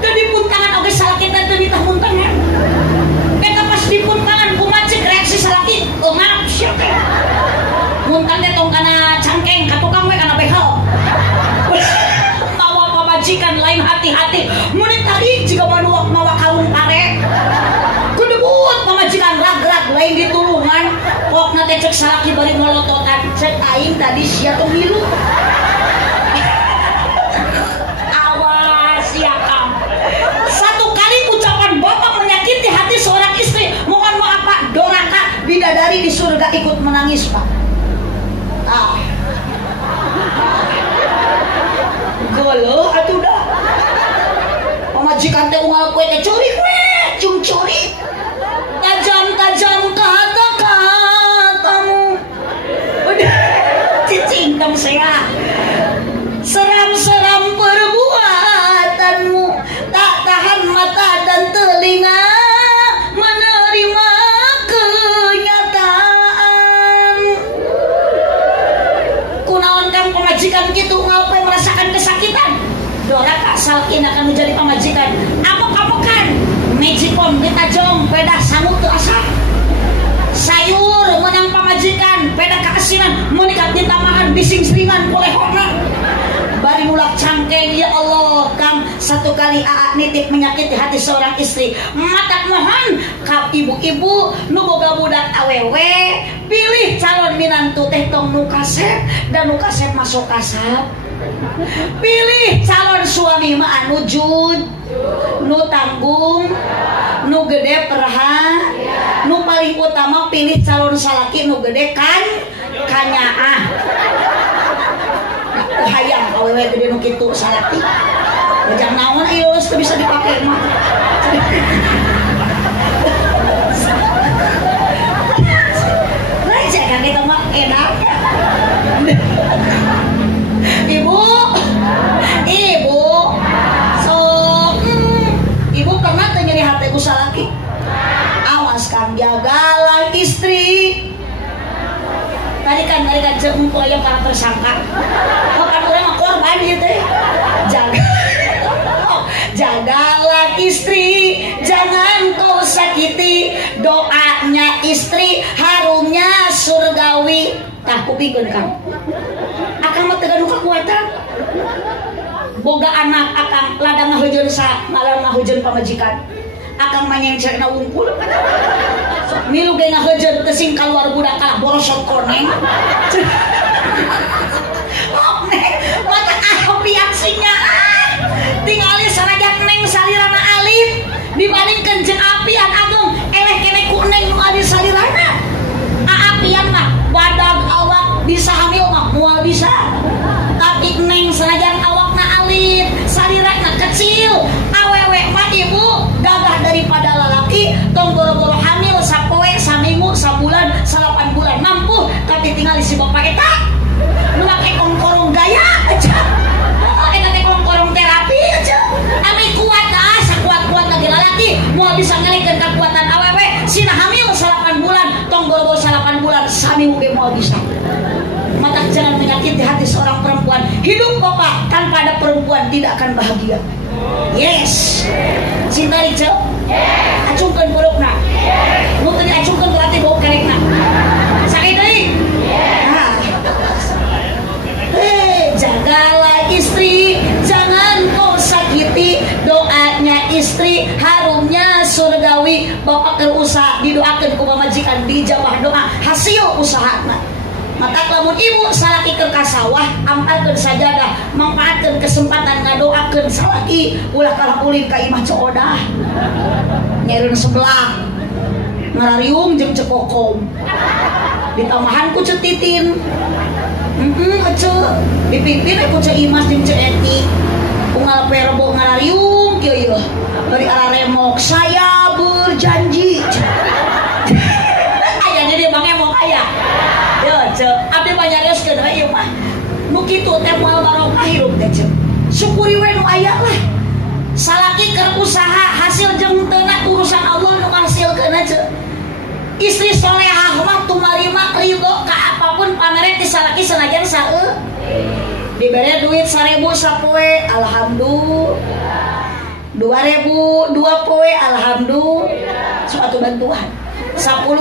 teu dipuntangan oge salaki teh teu ditah muntangan. Eta pas dipuntangan kumacek reaksi salaki, eungap sia teh. Muntan teh tong kana cangkeng ka tukang we kana behel. Mawa pamajikan lain hati-hati. Mun tadi jika mawa kalung pare. Kudebut pamajikan rag-rag lain ditulungan. Pokna teh cek salaki bari molototan. Cek aing tadi sia tong milu. Satu kali ucapan bapak menyakiti hati seorang istri. Mohon maaf Pak, doraka bidadari di surga ikut menangis Pak. Golo atuh dah. Pamajikan teh unggal kue teh curi kue, cung curi. Tajam-tajam kata-katamu. Udah cicing dong saya. Seram-seram perbuatanmu, tak tahan mata dan telinga menerima kenyataan. Kunaon kang pamajikan gitu ngapain merasakan kesakitan? Doraka salkin akan menjadi pamajikan. Apok-apokan mejipom ditajong peda sanggup teu asa. Sayur menang pamajikan peda kaasinan menikat ditamahan bising seringan polehona. Bari mulak cangkeng, ya Allah Kang, satu kali Aa nitip menyakiti hati seorang istri. Matak mohon ka ibu-ibu nu boga budak awewe, pilih calon minantu teh tong nu kasep dan nu kasep masuk kasap. Pilih calon suami mah anu jud, nu tanggung, nu gede perha, nu paling utama pilih calon salaki nu gede kanyaah. Hayang awewe gede nu kitu salaki. Bejang naon ieu teu bisa dipake mah. Raja kan eta mah enak. Ibu, sok ibu pernah teu nyeri hati ku salaki? Awas Kang, jagalah istri. Tadi kan jempol yang para tersangka. Kan orang mah korban gitu. Jagalah istri, jangan kau sakiti. Doanya istri harumnya surgawi. Tah kupikeun Kang. Akang mah teu gaduh kakuatan. Boga anak akang ladang ngaheujeun ngaran ngaheujeun pamajikan. Akang manyengcerna wungkul. Milu ge ngaheujeun teu sing kaluar budak kalah borosot koneng. Neng, mata apian sinyahan. Tingali sanajan neng salirana alit dibandingkeun jeung apian agung eleh keneh ku neng nu alit salirana. Apian mah badag awak bisa hamil mah moal bisa. Tapi neng sanajan awakna alit, salirana kecil, awewe mah ibu gagah daripada lalaki, tong boro-boro hamil sapoe, saminggu, sabulan, 8 bulan mampu, tapi tinggal si bapak eta nu make korong gaya aja. Eta teh korong terapi aja. Ami kuat dah, sakuat-kuat lagi lalaki, moal bisa ngelikeun kekuatan awewe, sina hamil 8 bulan, tong boro-boro 8 bulan, saminggu ge moal bisa. Mata jangan menyakiti hati seorang perempuan. Hidup bapak tanpa ada perempuan tidak akan bahagia. Yes. Cinta Rico? Acungkeun burukna. Nu teu diacungkeun berarti bau kerekna. Sakit deui? Jagalah istri, jangan kau sakiti. Doanya istri harumnya surgawi. Bapak berusaha didoakeun ku pamajikan, dijawab doa hasil usahana. Mata lamun ibu salaki ke kasawah ampalkeun sajadah, manfaatkeun kesempatan ngadoakeun salaki ulah kalah ulin ka imah coodah. Nyereun sebelah ngarariung jeung cekokom. Ditamahan ku cetitin. Ece dipimpin ku ce Imas jeung ce Eti. Unggal perbo ngarariung kieu yeuh. Dari arah remok saya berjanji. Aya jadi Bang Emok aya. Abdi banyareskeun we ieu mah. Nu kitu teh moal barokah hirup teh ceuk. Syukuri we nu aya lah. Salaki keur usaha hasil jeung teu urusan Allah nu ngahasilkeun ceuk. Istri solehah mah tumarima ridho ka apapun pamere ti salaki sanajan saeueuh. diberi duit 1.000 sapoe alhamdulillah, 2.000 2 poe alhamdulillah, suatu bantuan. 10.000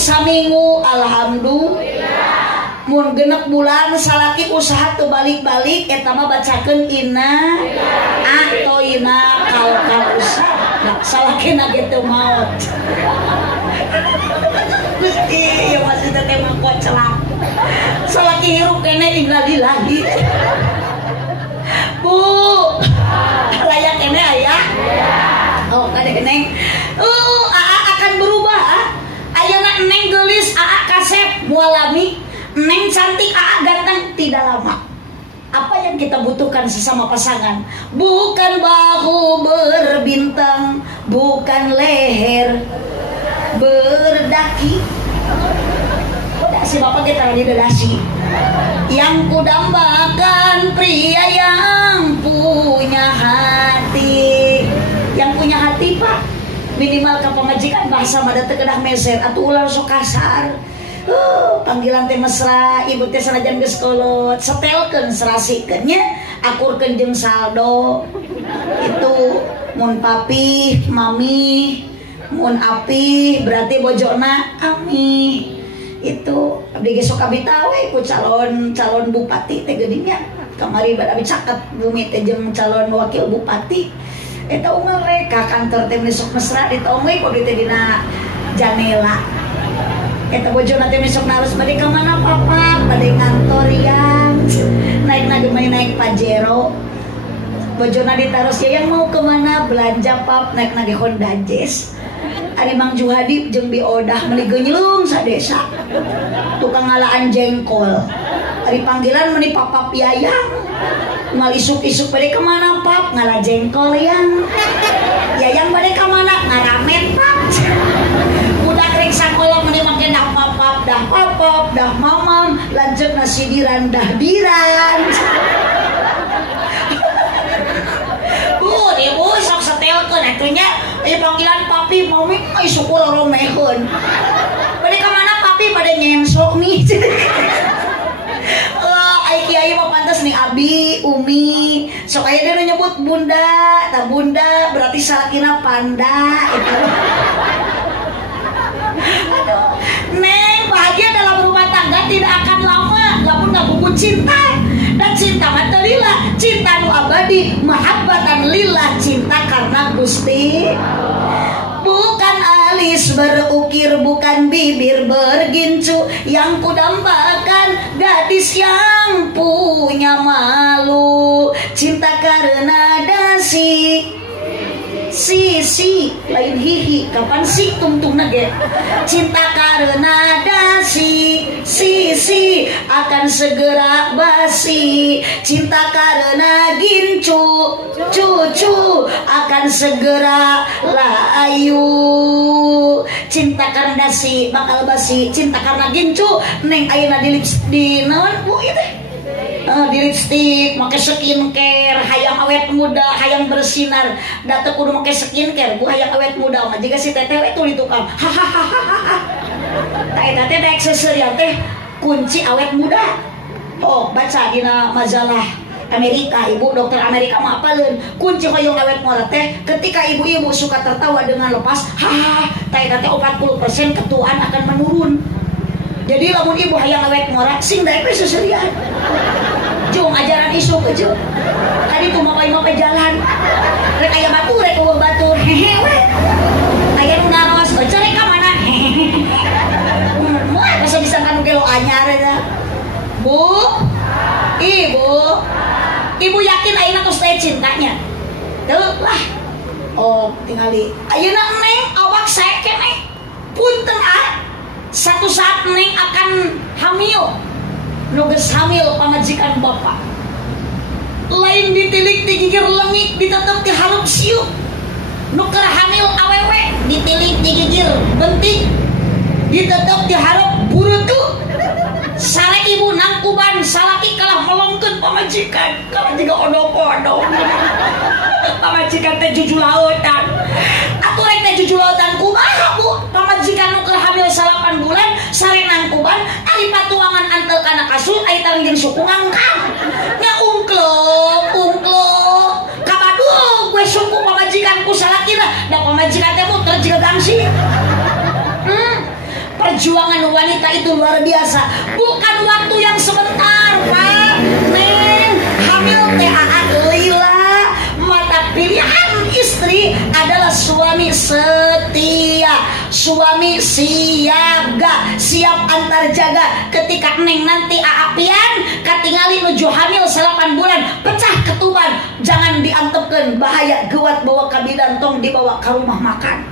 saminggu alhamdulillah. Mun genep bulan salaki usaha teu balik-balik eta mah bacakeun inna atau inna kal usaha. Nah, salaki na ge teu maot. Gusti ieu masih teh mah koclak. Salaki hirup kene innalillahi. Bu, layak kene aya? Oh, kade Neng. Aa akan berubah. Ayeuna Neng geulis, Aa kasep mualami. Neng cantik, Aa ganteng, tidak lama. Apa yang kita butuhkan sesama pasangan? Bukan bahu berbintang, bukan leher berdaki. Udah si bapak kita lagi dedasi. Yang kudambakan pria yang punya hati. Yang punya hati pak, minimal ke pemajikan bahasa mada teu kedah meser atuh ulah sok kasar. Panggilan teh mesra, ibu teh sanajan geus kolot, setelkeun serasikeun nya, akurkeun jeung saldo. Itu mun papi, mami, mun api berarti bojona ami. Itu abdi ge sok abita we ku calon bupati teh geuning nya. Kamari abdi caket bumi teh jeung calon wakil bupati. Eta umur ka kantor teh besok mesra ditongwe kok teh dina janela. Eta bojona teh besok harus bade ka mana papa? Bade kantor yang naik naik Pajero. Bojona ditaros ya yang mau kemana belanja pap naik Honda Jazz. Ari Mang Juhadi jeung Bi Odah meuli geunylung sadesa. Tukang ngalaan jengkol. Ari panggilan meuni papa Yayang. Mal isuk-isuk bade ka mana pap? Ngala jengkol yang. Yayang bade ka mana? Ngaramet pap. Budak rek sakola meuni make dah papap, dah papap, dah mamam, lanjut nasi diran dah diran. Ibu sok setelkeun atuh nya. Ieu panggilan papi mami ai syukur romeheun. Bade ka mana papi? Bade nyensok nih. Ai kiai mah pantes nih abi, umi. Sok aya dia nyebut bunda, tah bunda berarti salakina panda itu. Aduh, Neng, bahagia dalam rumah tangga tidak akan lama lamun ngabubuh cinta. Dan cinta mata lillah, cinta nu abadi, mahabbatan lillah, cinta karena Gusti. Bukan alis berukir, bukan bibir bergincu, yang kudambakan gadis yang punya malu. Cinta karena dasi si lain hihi, kapan si tungtung nage. Cinta karena dasi si akan segera basi. Cinta karena gincu cucu akan segera layu. Cinta karena dasi bakal basi. Cinta karena gincu neng ayeuna di naon bu itu di lipstick, make skincare, hayang awet muda, hayang bersinar. Da teu kudu make skincare, bu hayang awet muda mah jiga si teteh itu di tukang. Tah eta teh da aksesori teh kunci awet muda. Oh, baca dina majalah Amerika, ibu dokter Amerika mah apaleun kunci hoyong awet muda teh ketika ibu-ibu suka tertawa dengan lepas, tah eta teh 40% ketuaan akan menurun. Jadi lamun ibu hayang awet muda sing daek we seserian. Jung ajaran isu ke jung. Tadi tuh mapai jalan. Rek aya batur, rek eueuh batur. Hehe we. Aya nu ngaros, cari ka mana? Hehe. Moal masa bisa kan kilo anyar eta. Bu. Ibu. Ibu yakin ayeuna tos teh cintanya? Teu lah. Oh, tingali. Ayeuna Neng awak sae keneh. Punten satu saat Neng akan hamil. Nugas hamil pamajikan bapak. Lain ditilik digigir lengik, ditetep diharap siup. Nuker hamil awewe, ditilik digigir bentik, ditetep diharap burutu. Sare ibu nangkuban, salaki kalah melongkeun pamajikan. Kalah juga odong-odong. Pamajikan teh juju lautan. Atuh rek teh juju lautan kumaha bu? Pamajikan nuker hamil salapan bulan sare nangkuban ari patuangan antel kana kasul ai tanging suku ngangkang nya ungklok kabaduh gue suku pamajikanku salakina da pamajikan teh muter jiga gangsi. Perjuangan wanita itu luar biasa, bukan waktu yang sebentar, Pak. Neng hamil TAA Lila, mata pilihan istri adalah suami setia, suami siaga, siap antar jaga. Ketika neng nanti aapian, katingali nuju hamil 8 bulan, pecah ketuban, jangan diantepkeun, bahaya gewat bawa ka bidan tong dibawa ke rumah makan.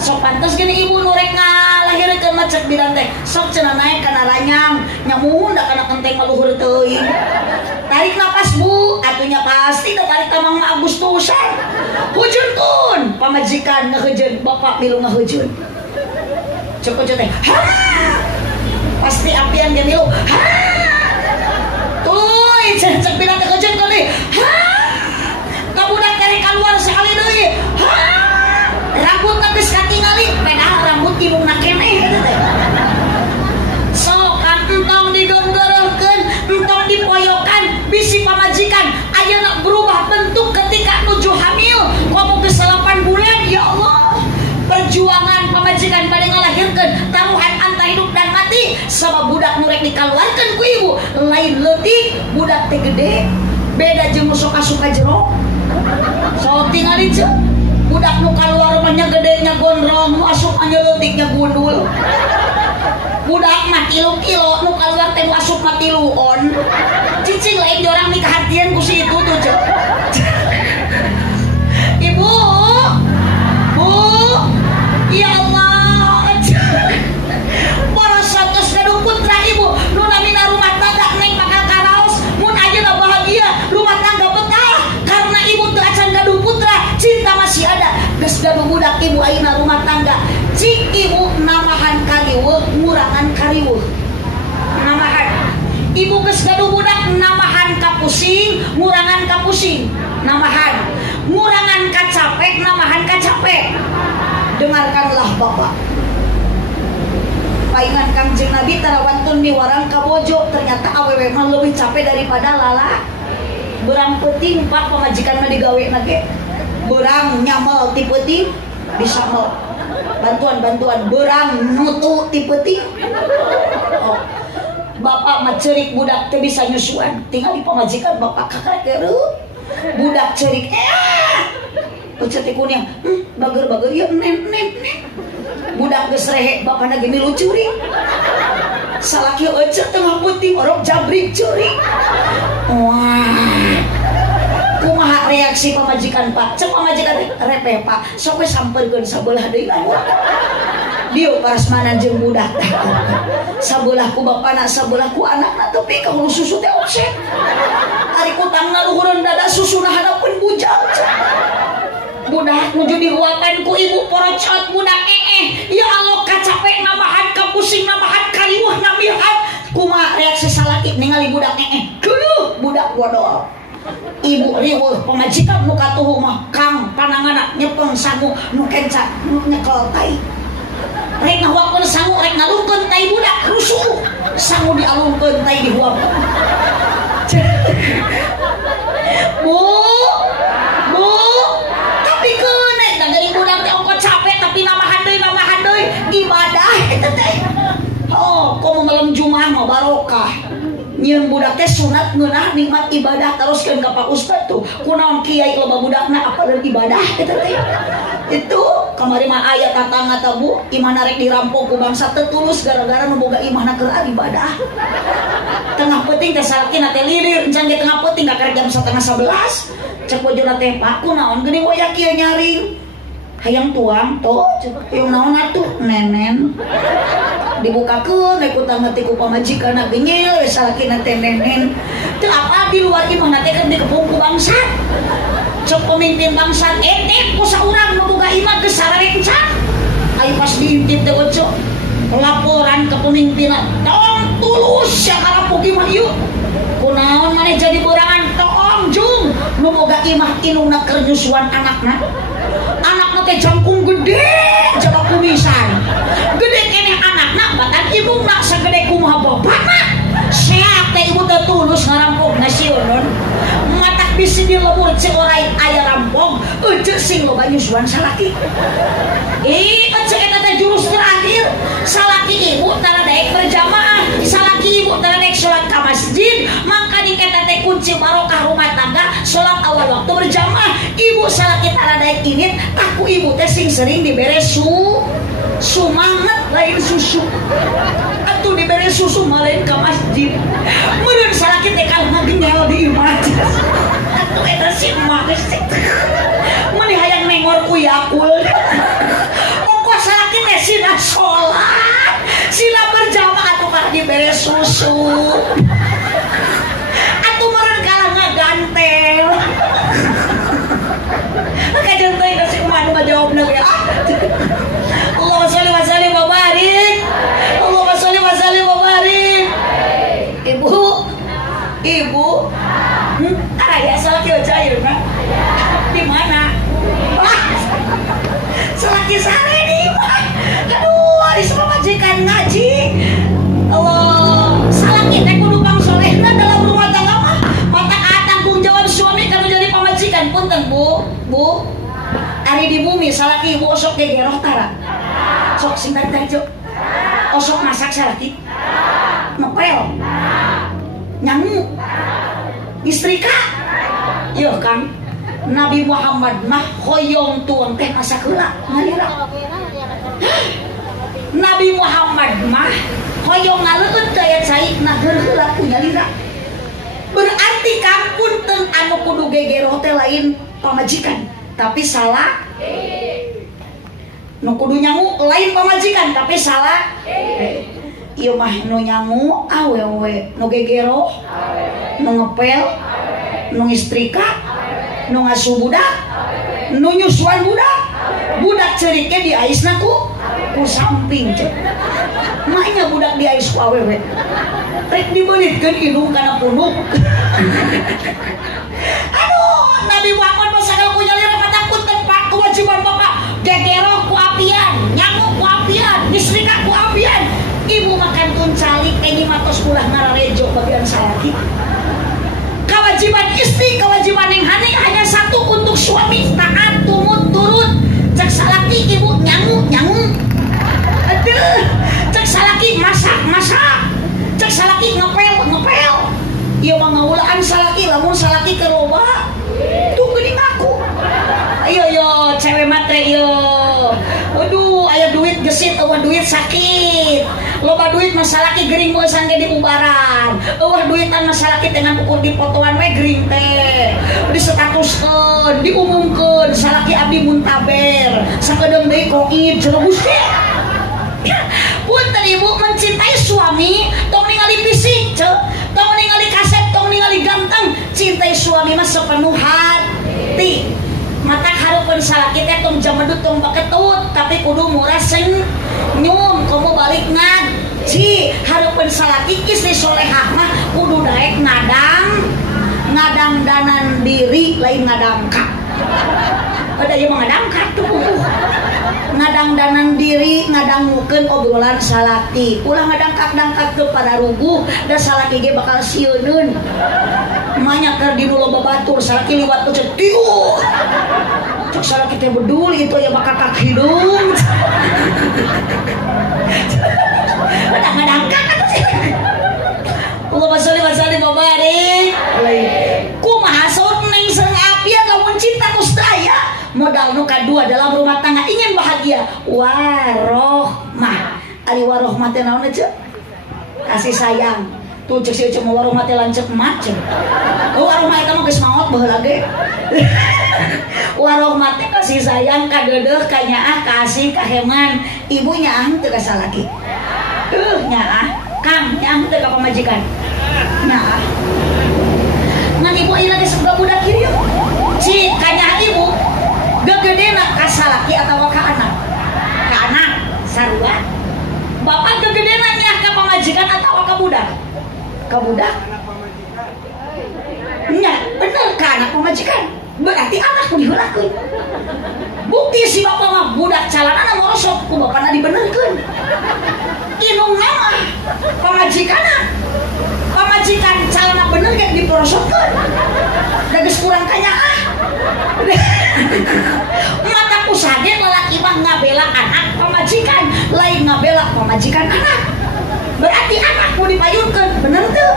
Sok pantes gini ibu nurek ngalahirkeun macet bidan teh sok cenah naik kana ranyang nyamuhun da kana kenteng maluhur teuing tarik napas bu atunya pasti da tarik tamang Agustusan hujunkeun pamajikan ngahejeun bapak milu ngahejeun cek teh pasti apian ge milu tuh cek bidan teh ngahejeun deui kabudak dari keluar sekali deui rambut geus katingali padahal rambut ibungna keneh gitu teh. Sok entong digonggoreukeun, entong dipoyokan, bisi pamajikan ayeuna berubah bentuk ketika nuju hamil. Komo geus 8 bulan ya Allah. Perjuangan pamajikan bade ngalahirkeun taruhan antara hidup dan mati sabab budak nu rek dikaluarkeun ku ibu lain leutik budak teh gede beda jeung suka-suka jero. Sok tingali ceuk budak nu kaluar mah gedenya gondrong nu asup anya leutiknya gundul budak mah kilo nu kaluar teh nu asup mah tiluon cicing lain jorang nikahatian ku si itu tuh cek ibu bu ya Allah para satos gaduh putra ibu nu namina rumah tangga neng bakal karaos mun ayeuna bahagia rumah tangga betah karena ibu teu acan gaduh putra cinta masih ada geus gaduh budak ibu ayeuna rumah tangga cik ibu namahan kariweuh ngurangan kariweuh namahan ibu geus gaduh budak namahan kapusing ngurangan kapusing namahan ngurangan kacapek namahan kacapek dengarkanlah bapak paingan Kangjeng Nabi tarawantun miwarang kabojo ternyata awewe mah leuwih capek daripada lala berang penting pak pamajikan mah digawe nage berang nyamel ti peuting bisa mel bantuan berang nutu ti peuting bapak mah ceurik budak teu bisa nyusuan tinggal di pamajikan bapak kakareu budak ceurik peuceut ti kuning bager ieu nen budak geus rehe bapana ge milu curi salaki eceut tengah peuting orok jabrik curi wah kumaha reaksi pamajikan pak cek pamajikan repe pak sok we sampeurkeun sabelah deui dieu parasmanan jeung budak sabelah ku bapana sabelah ku anakna tapi kahulu susu teh opsek ari kutangna luhureun dada susuna hadapeun bujal budak nuju dihuapan ku ibu porocot budak ya Allah kacapek namahan kapusing namahan kariweuh namihan kumaha reaksi salaki ningali budak dulu budak bodol ibu riweuh pamajikan nu katuhu mah kang pananganna nyepeng sangu nu kenca nu nyekel tai rek ngahuapkeun sangu rek ngalungkeun tai budak rusuh sangu dialungkeun tai dihuapkeun bu tapi keunek da dari budak teh ongko capek tapi namahan deui ibadah eta teh oh komo malam Jumat mah barokah nyieun budak teh sunat ngeunah nikmat ibadah teruskeun ka Pak Ustad tuh kunaon kiai loba budakna apaleun ibadah eta teh itu kamari mah aya tatangga teh bu imahna rek dirampok ku bangsa teu tulus gara-gara nu boga imahna keur ibadah tengah peuting teh salakina teh lilir encan ge tengah peuting ka jam 10:30 cek bojona teh Pak kunaon geuning waya kieu nyaring hayang tuang toh hayang naon atuh nenen dibukakeun ku tangga ti ku pamajikanna genyel salakina teh nenen teu apa di luar imah na teh keur dikepung ku bangsa sok pemimpin bangsa etep ku saurang nu boga imah geus sarerencan aya pas diintip teh ojo laporan ke pemimpinna tong tulus sia karapuk imah ieu kunaon maneh jadi berangan toong jung nu boga imah inungna keur nyusuan anakna teh jangkung gede jaga kumisan gede keneh anakna batan ibu nak segede kumaha bapakna sehat teh ibu teh tulus ngarampok nasional matak bisi dilebur cek orai aya rampong ece sing loba nyusuan salaki ece eta teh jurus terakhir salaki ibu tara daek berjamaah salaki ibu tara daek sholat ka masjid maka di eta teh kunci barokah rumah tangga sholat awal waktu berjamaah ibu salaki tara daek init aku ibu teh sing sering dibere sumanget lain susu atuh dibere susu malain ke masjid meureun salaki teh kalau ngagenyal di imah atuh eta si emak sih meni hayang nengor ku Yakul ongkos salaki teh sina sholat sina berjamaah atuh kada dibere susu atuh meureun kalah ngagantel kajen teh ka si emak nu ngajawabna ge Allahumma sholli wa sallim wa barik. Allahumma sholli wa sallim wa barik. Ibu. Aya salaki cairna. Di mana? Salaki sare di. Aduh, ari majikan ngaji. Allah, salaki teh kudu pangsolehna dalam rumah tangga mah. Mata tanggung jawab suami kan menjadi pamajikan. Punten, Bu. Ari di bumi salaki ibu osok gegeroh tara. Sok sing tadi cok osok masak salaki ngepel nyangu istrika yo Kang Nabi Muhammad mah hoyong tuang teh masak heula ngalira Nabi Muhammad mah hoyong ngaleut daya cai na heula ngalira berarti kampun teu anu kudu gegeroh teh lain pamajikan tapi salah nu kudu nyangu lain pamajikan tapi salah ieu mah nu nyangu awewe nu gegero nu ngepel nu istrika nu ngasuh budak nu nyusuan budak ceriknya di aisna ku samping cek maknya budak di ais ku awewe rek dibeulitkeun hidung kana punuk aduh Nabi Muhammad masalah ku nyalira patakut tempat kewajiban bapak gegero ku apian nyamuk ku apian istrika ku apian ibu makan tuncalik ini matos kulah nararejo bagian salaki kewajiban istri kewajiban yang hanya satu untuk suami taat tumut turut cek salaki ibu nyangu aduh cek salaki masak cek salaki ngepel iya mah ngaulaan salaki lamun salaki keroba tuh geuning aku ayo cewek matre yo aduh aya duit gesit eueuh duit sakit loba duit masalaki gering moal sangge diubaran eueuh duitan masalaki dengan ukur di fotoan we gering teh disetatuskeun diumumkeun salaki abdi muntaber sakedeung deui koid jeung Gusti punten ibu mencintai suami tong ningali fisik tong ningali kasep tong ningali ganteng cintai suami mah sepenuh hati mata hareupeun salaki teh tong jamedut tong baketut tapi kudu murah senyum komo balik ngaji hareupeun salaki istri solehah mah kudu daek ngadang danan diri lain ngadangka pada ieu mah ngadangka tuh ngadang danan diri ngadangmukeun obrolan salaki ulah ngadangkak teu pada rubuh da salaki ge bakal sieuneun manya keur di loba batur salaki liwat teu tiu cek salaki teh bedul itu ya bakal kak hidung udah ngadangkak atuh sih Allahumma sholli wa sallim wa barik kumaha saur neng seung apian lamun cinta kustaya modal nu kadua dalam rumah tangga ingin bahagia warohmah ari warohmah teh naon ceu kasih sayang tuh cek si ceu warohmah teh lancep macem warohmah eta mah geus maot baheula ge warohmah teh kasih sayang ka deudeuh ka nyaah kasih ka heman ibu nyaah teu ka salaki nyaah Kang nyaah teu ka pamajikan nyaah ngan ibu ayeuna geus budak kieu ci ka nyaah ibu gegedena ka salaki atawa ka anak sarua bapak gegedena nya ka pamajikan atawa ka budak nya bener ka anak pamajikan berarti anak diheulakeun bukti si bapak mah budak calana morosok ku bapana dibenerkeun. Inung nama pamajikan calana bener gak diprosotkeun. Da geus kurang kanyaan. Mata kusage lalaki mah ngabela anak pamajikan, lain ngabela pamajikan anak. Berarti anak mau dipayunkeun, bener teu?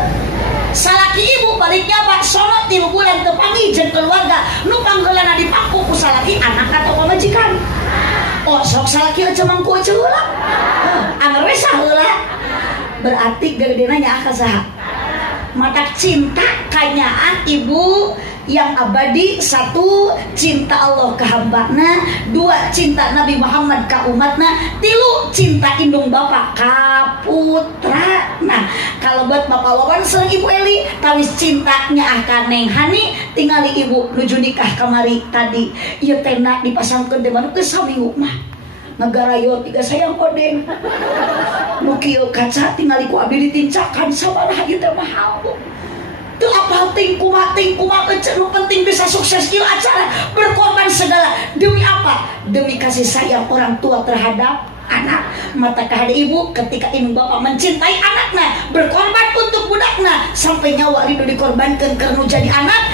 Salaki ibu baliknya Pak sono 3 bulan teu pamijeng keluarga, nu panggeulana dipangku ku salaki anak atau pamajikan. Oh sok salaki aja mangku aja heula. Angger we saheula. Berarti gedena nya ka saha? Mata cinta kanyaan ibu yang abadi. 1 cinta Allah ke hambana, 2 cinta Nabi Muhammad ke umatna, 3 cinta indung bapak ka putra. Nah kalau buat bapak Wawan sareng ibu Eli tawis cintanya ka Neng Hani tingali ibu nuju nikah kamari tadi ieu tenda dipasangkeun teh manu teh saminggu mah ngagarayo 3 sayang odeng nu kieu kaca tingali ku abdi ditincakan sabaraha ieu teh mahal. Itu apa ting kumaha nu penting bisa sukses ieu acara, berkorban segala demi apa? Demi kasih sayang orang tua terhadap anak. Mata kahade ibu ketika indung bapak mencintai anaknya, berkorban untuk budaknya sampai nyawa rindu dikorbankan karena jadi anak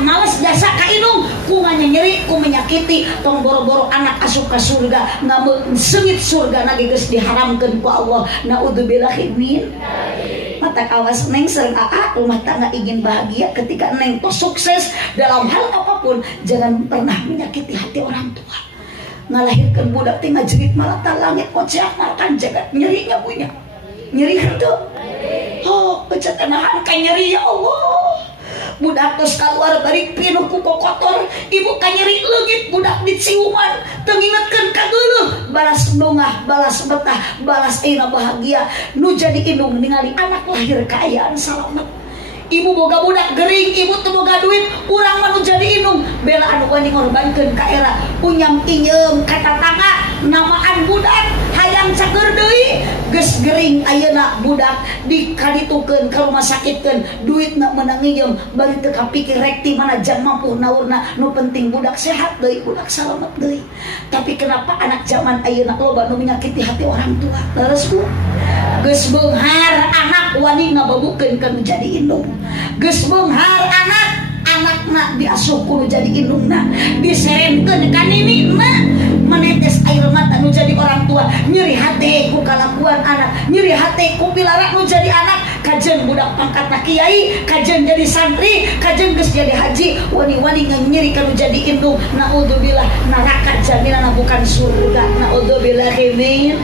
males jasa ka indung ku nyeri ku menyakiti tong boro-boro anak asup ka surga ngamu seungit surga na geus diharamkeun ku Allah. Naudzubillahi min. Mata kawas Neng sering AA rumah tangga ingin bahagia ketika Neng tuh sukses dalam hal apapun, jangan pernah menyakiti hati orang tua. Ngalahirkan budak teh ngajerit malata langit oceak makan jagat nyerinya punya nyeri itu. Oh kecetanahan ka nyeri ya Allah. Budak terus keluar bari pinuh ku kokotor, ibu ka nyeri leungit budak diciuman teu ngingetkeun ka geuleuh, balas dongah, balas betah, balas ayeuna bahagia. Nu jadi indung ningali anak lahir kaayaan salamet. Ibu boga budak gering, ibu teu boga duit, urang mah nu jadi indung bela anu wani ngorbankeun ka era unyam inyem ka tatangga namaan budak hayang cager deui geus gering ayeuna budak dikaditukeun ka rumah sakitkeun duitna meunang ngiem bari teu kapikir rek ti mana jan mampu naurna, nu penting budak sehat deui, budak salamet deui. Tapi kenapa anak zaman ayeuna loba nu menyakiti hati orang tua? Leres Bu, geus beunghar anak wani ngababukeun ka nu jadi indung, geus beunghar anakna diasuh ku nu jadi indungna, diseremkeun ka ninina menetes air mata nu jadi orang tua, nyeri hati ku kalakuan anak, nyeri hati ku pilara nu jadi anak, kajen budak pangkatna kiai, kajen jadi santri, kajen geus jadi haji, wani-wani nyeri ka nu jadi indung. Naudzubillah, neraka jaminana bukan surga. Naudzubillahi min.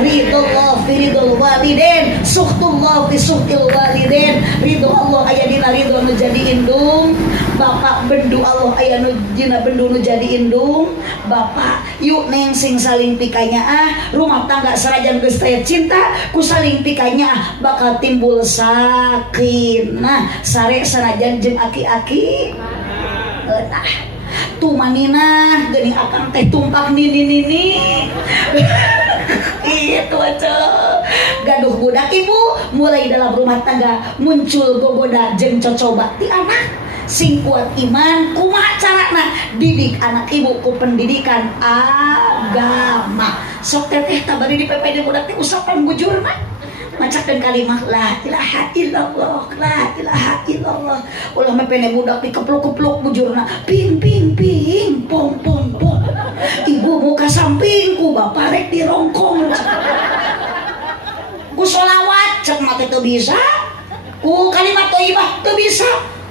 Ridullah fi ridul walidain, suhtullah fi suhtil walidain. Ridho Allah aya dina ridho nu jadi indung. Bapak bendu Allah aya nu dina bendu nu jadi indung. Bapak yuk Neng sing saling pikanya rumah tangga serajan geus teu cinta ku saling pikanya bakal timbul sakinah sare sanajan jeung aki-aki. Nah tumanina geuning akang teh tumpak nini itu aja gaduh budak ibu mulai dalam rumah tangga muncul gogoda jeung cocoba ti anak sing kuat iman. Kumaha carana didik anak ibu ku pendidikan agama. Sok teteh tabari di PPD budak teh usapan bujurna macakeun kalimat la ilaha illallah, la ilaha illallah. Ulah mepene budak dikepluk-kepluk bujurna ping ping ping pom pom pom. Ibu muka sampingku bapak rek dirongkong. Ku sholawat cek mah teu bisa. Ku kalimat thayyibah teu bisa.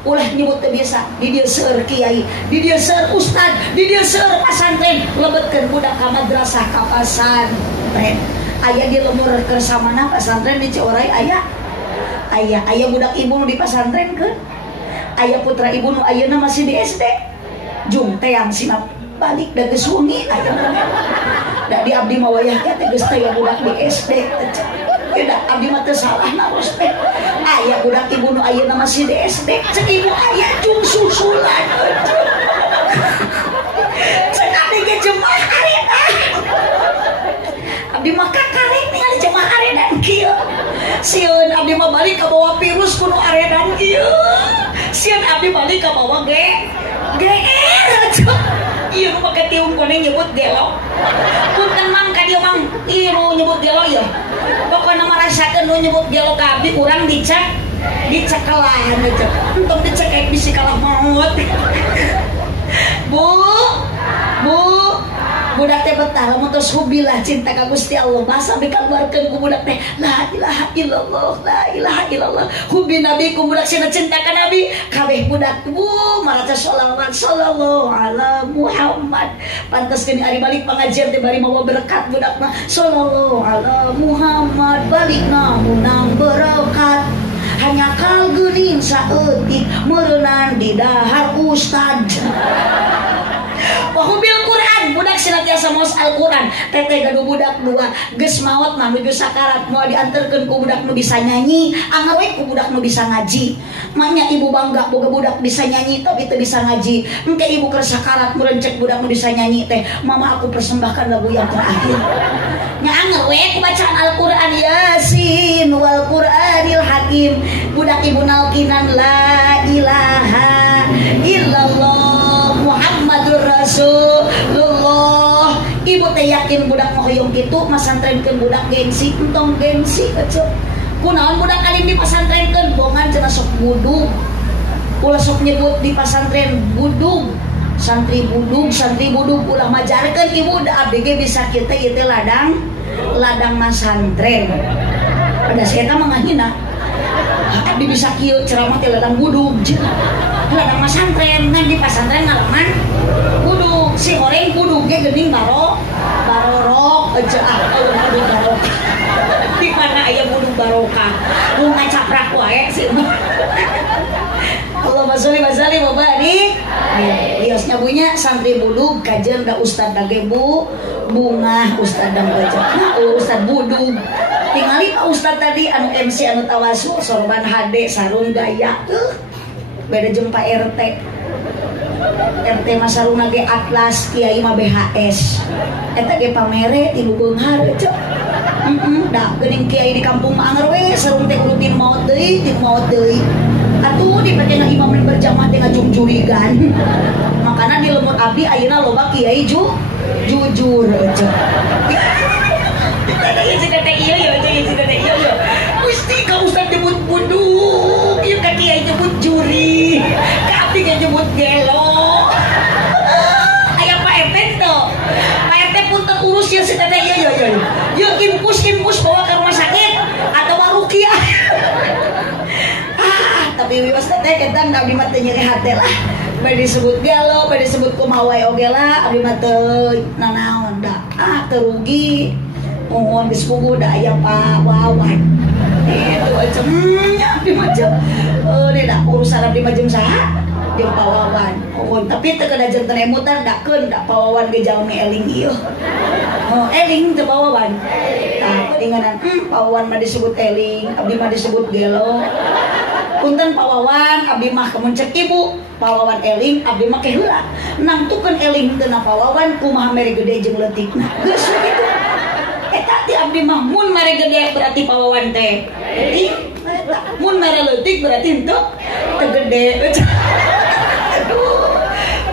Ulah nyebut teu biasa di dieu seueur kiai, di dieu seueur ustad, di dieu seueur pasantren, lebetkeun budak ka madrasah ka pasantren. Aya di lemur kersamana pasantren di Ciorai aya budak ibu nu di pasantren keun. Aya putra ibu nu ayeuna masih di SD. Jung teang sinap balik da geus wengi aya. Da di abdi mah wayah teh geus teh budak di SD. Tidak abdi mah teu salah naros teh. Aya budak ibu nu ayeuna masih di SD, cek ibu aya jung susulan. Cek abdi ge jemaah arena. Abdi mah kakarek ningali jemaah arenan kieu. Sieun abdi mah balik ka bawa virus kudu arenan kieu. Sieun abdi balik ka bawa GR. Iya nu make tiung koneng nyebut gelo. Punten mang ka dieu mang ieu nyebut gelo ya. Pokona marasakeun nu nyebut gelo ka abdi urang dicekelan aja. Entong dicekek bisi kalah maut. Bu, budak teh betah lamun tos hubilah cinta ka Gusti Allah masa dikaluarkeun ku budak teh la ilaha illallah hubi nabi ku budak cenah cinta ka nabi kabeh budak bu maraca sholawat sallallahu ala Muhammad pantes geuning ari balik pangajian teh bari mawa berkat budak mah sallallahu ala Muhammad balikna munang berkat hanya kal geuning saeutik meureunnan di dahar ustad. Wahubil Quran budak senantiasa maos Al-Quran teteh gaduh budak dua geus maot mah nuju sakarat moal dianterkeun ku budak nu bisa nyanyi anggar we ku budak nu bisa ngaji maknya ibu bangga boga budak bisa nyanyi tapi teu bisa ngaji engke ibu keur sakarat murencek budak nu bisa nyanyi teh mama aku persembahkan lagu yang terakhir nya anggar we ku bacaan Al-Quran Yasin wal Qur'anil Hakim budak ibu nalkinan la ilaha illallah Muhammadur Rasulullah. Ibu teh yakin budak mah hoyong kitu masantrenkeun budak gengsi, entong gengsi eceuk. Kunaon budak kalim di pasantrenkeun bongan cenah sok budug. Ulah sok nyebut di pasantren budug. Santri budug ulah majarkeun ibu da abdi ge bisa kitu ieu teh ladang masantren. Pada saya teh mangahina. Abdi bisa kieu ceramah teh ladang budug. Ladang masantren ngan di pasantren ngalaman budug si goreng budugnya geuning barorok aja budug barokah di mana aya budug barokah nu ngacaprak wae sih Allahumma sholli wa sallim wa barik biosnya punya santri budug kajian da ustad dage bu bunga ustad dan baca ustad budug tingali pak ustad tadi anu MC anu tawasul sorban HD sarung gaya beda jeung Pak RT masaruna ge Atlas Kiai mah BHS eta ge pamere tilu beunghar cek da geuning kiai di kampung mah anger we sarung teh rutin maot deui atuh dipakena imam berjamaah teh ngajung-jurigan makana di lemur abdi ayeuna loba kiai jujur cek ada yang cerita iya ya Gusti ka ustad nyebut budug ieu ka kiai nyebut juri ka abdi ge nyebut gelo aya Pak RT teh Pak RT punten urus ya cerita iya yeuh kimpus bawa ke rumah sakit atau ruqyah tapi wios teh ketan abdi mah teh nyeri hate lah bade disebut gelo bade disebut kumaha wae oge lah abdi mah teu nanaon da teu rugi mohon geus puguh da aya Pak Wawan itu aja abdi macam da urusan abdi macam saha jeung Pak Wawan mohon tapi teu kada janten emutan dakeun da Pak Wawan ge jalmi eling ieu eling teu Pak Wawan tah palinganan Pak Wawan mah disebut eling abdi mah disebut gelo punten Pak Wawan abdi mah kemuncek ibu Pak Wawan eling abdi mah heula nangtukeun eling teu na Pak Wawan kumaha mere gede jeung leutikna geus kitu eta ti abdi mah mun mere gede berarti Pak Wawan teh leutik mun mere leutik berarti henteu teu gede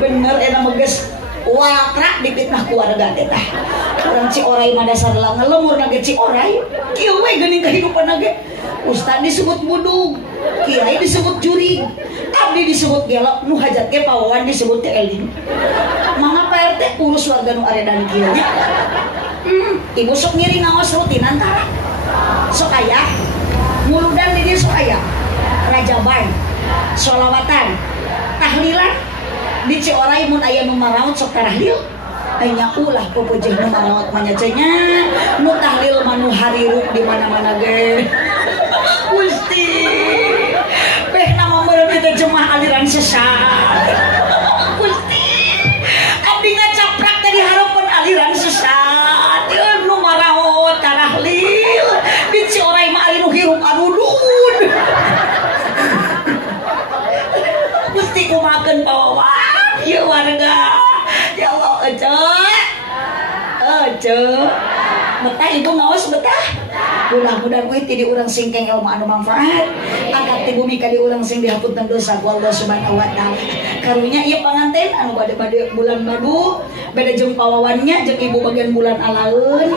bener eta mah geus wakra dipitnah keluarga teh tah urang Cioray mah dasar lah ngelemur na ge Cioray kieu we geuning kehidupan ge ustad disebut budug kiai disebut juri abdi disebut gelo nu hajat ge Pak Wawan disebut teh eling mangga Pak RT urus warga nu aredan kieu ibu sok ngiri ngaos rutinan tara sok aya muludan di dieu sok aya rajaban sholawatan tahlilan di Cioray mun aya nu maraot sok tarahlil nya ulah popojeh nu maraot mah nya nu tahlil mah nu hariruk di mana-mana ge Gusti beh nama meureun teh jemaah aliran sesat Gusti abdi ngacaprak teh dihareupeun aliran sesat nu maraot tarahlil di Cioray mah ari nu hirup arudun Gusti kumakeun Pak Wawan ieu warga ya Allah ece betah ibu ngaos betah Mudah-mudahan kuwi ti di urang sing keng ilmu anu manfaat, angkat ti bumi ka di urang sing dihapunten dosa ku Allah Subhanahu wa taala. Karunya ieu panganten anu bade-bade bulan madu, beda jeung pawawannya jeung ibu bagian bulan alaeun.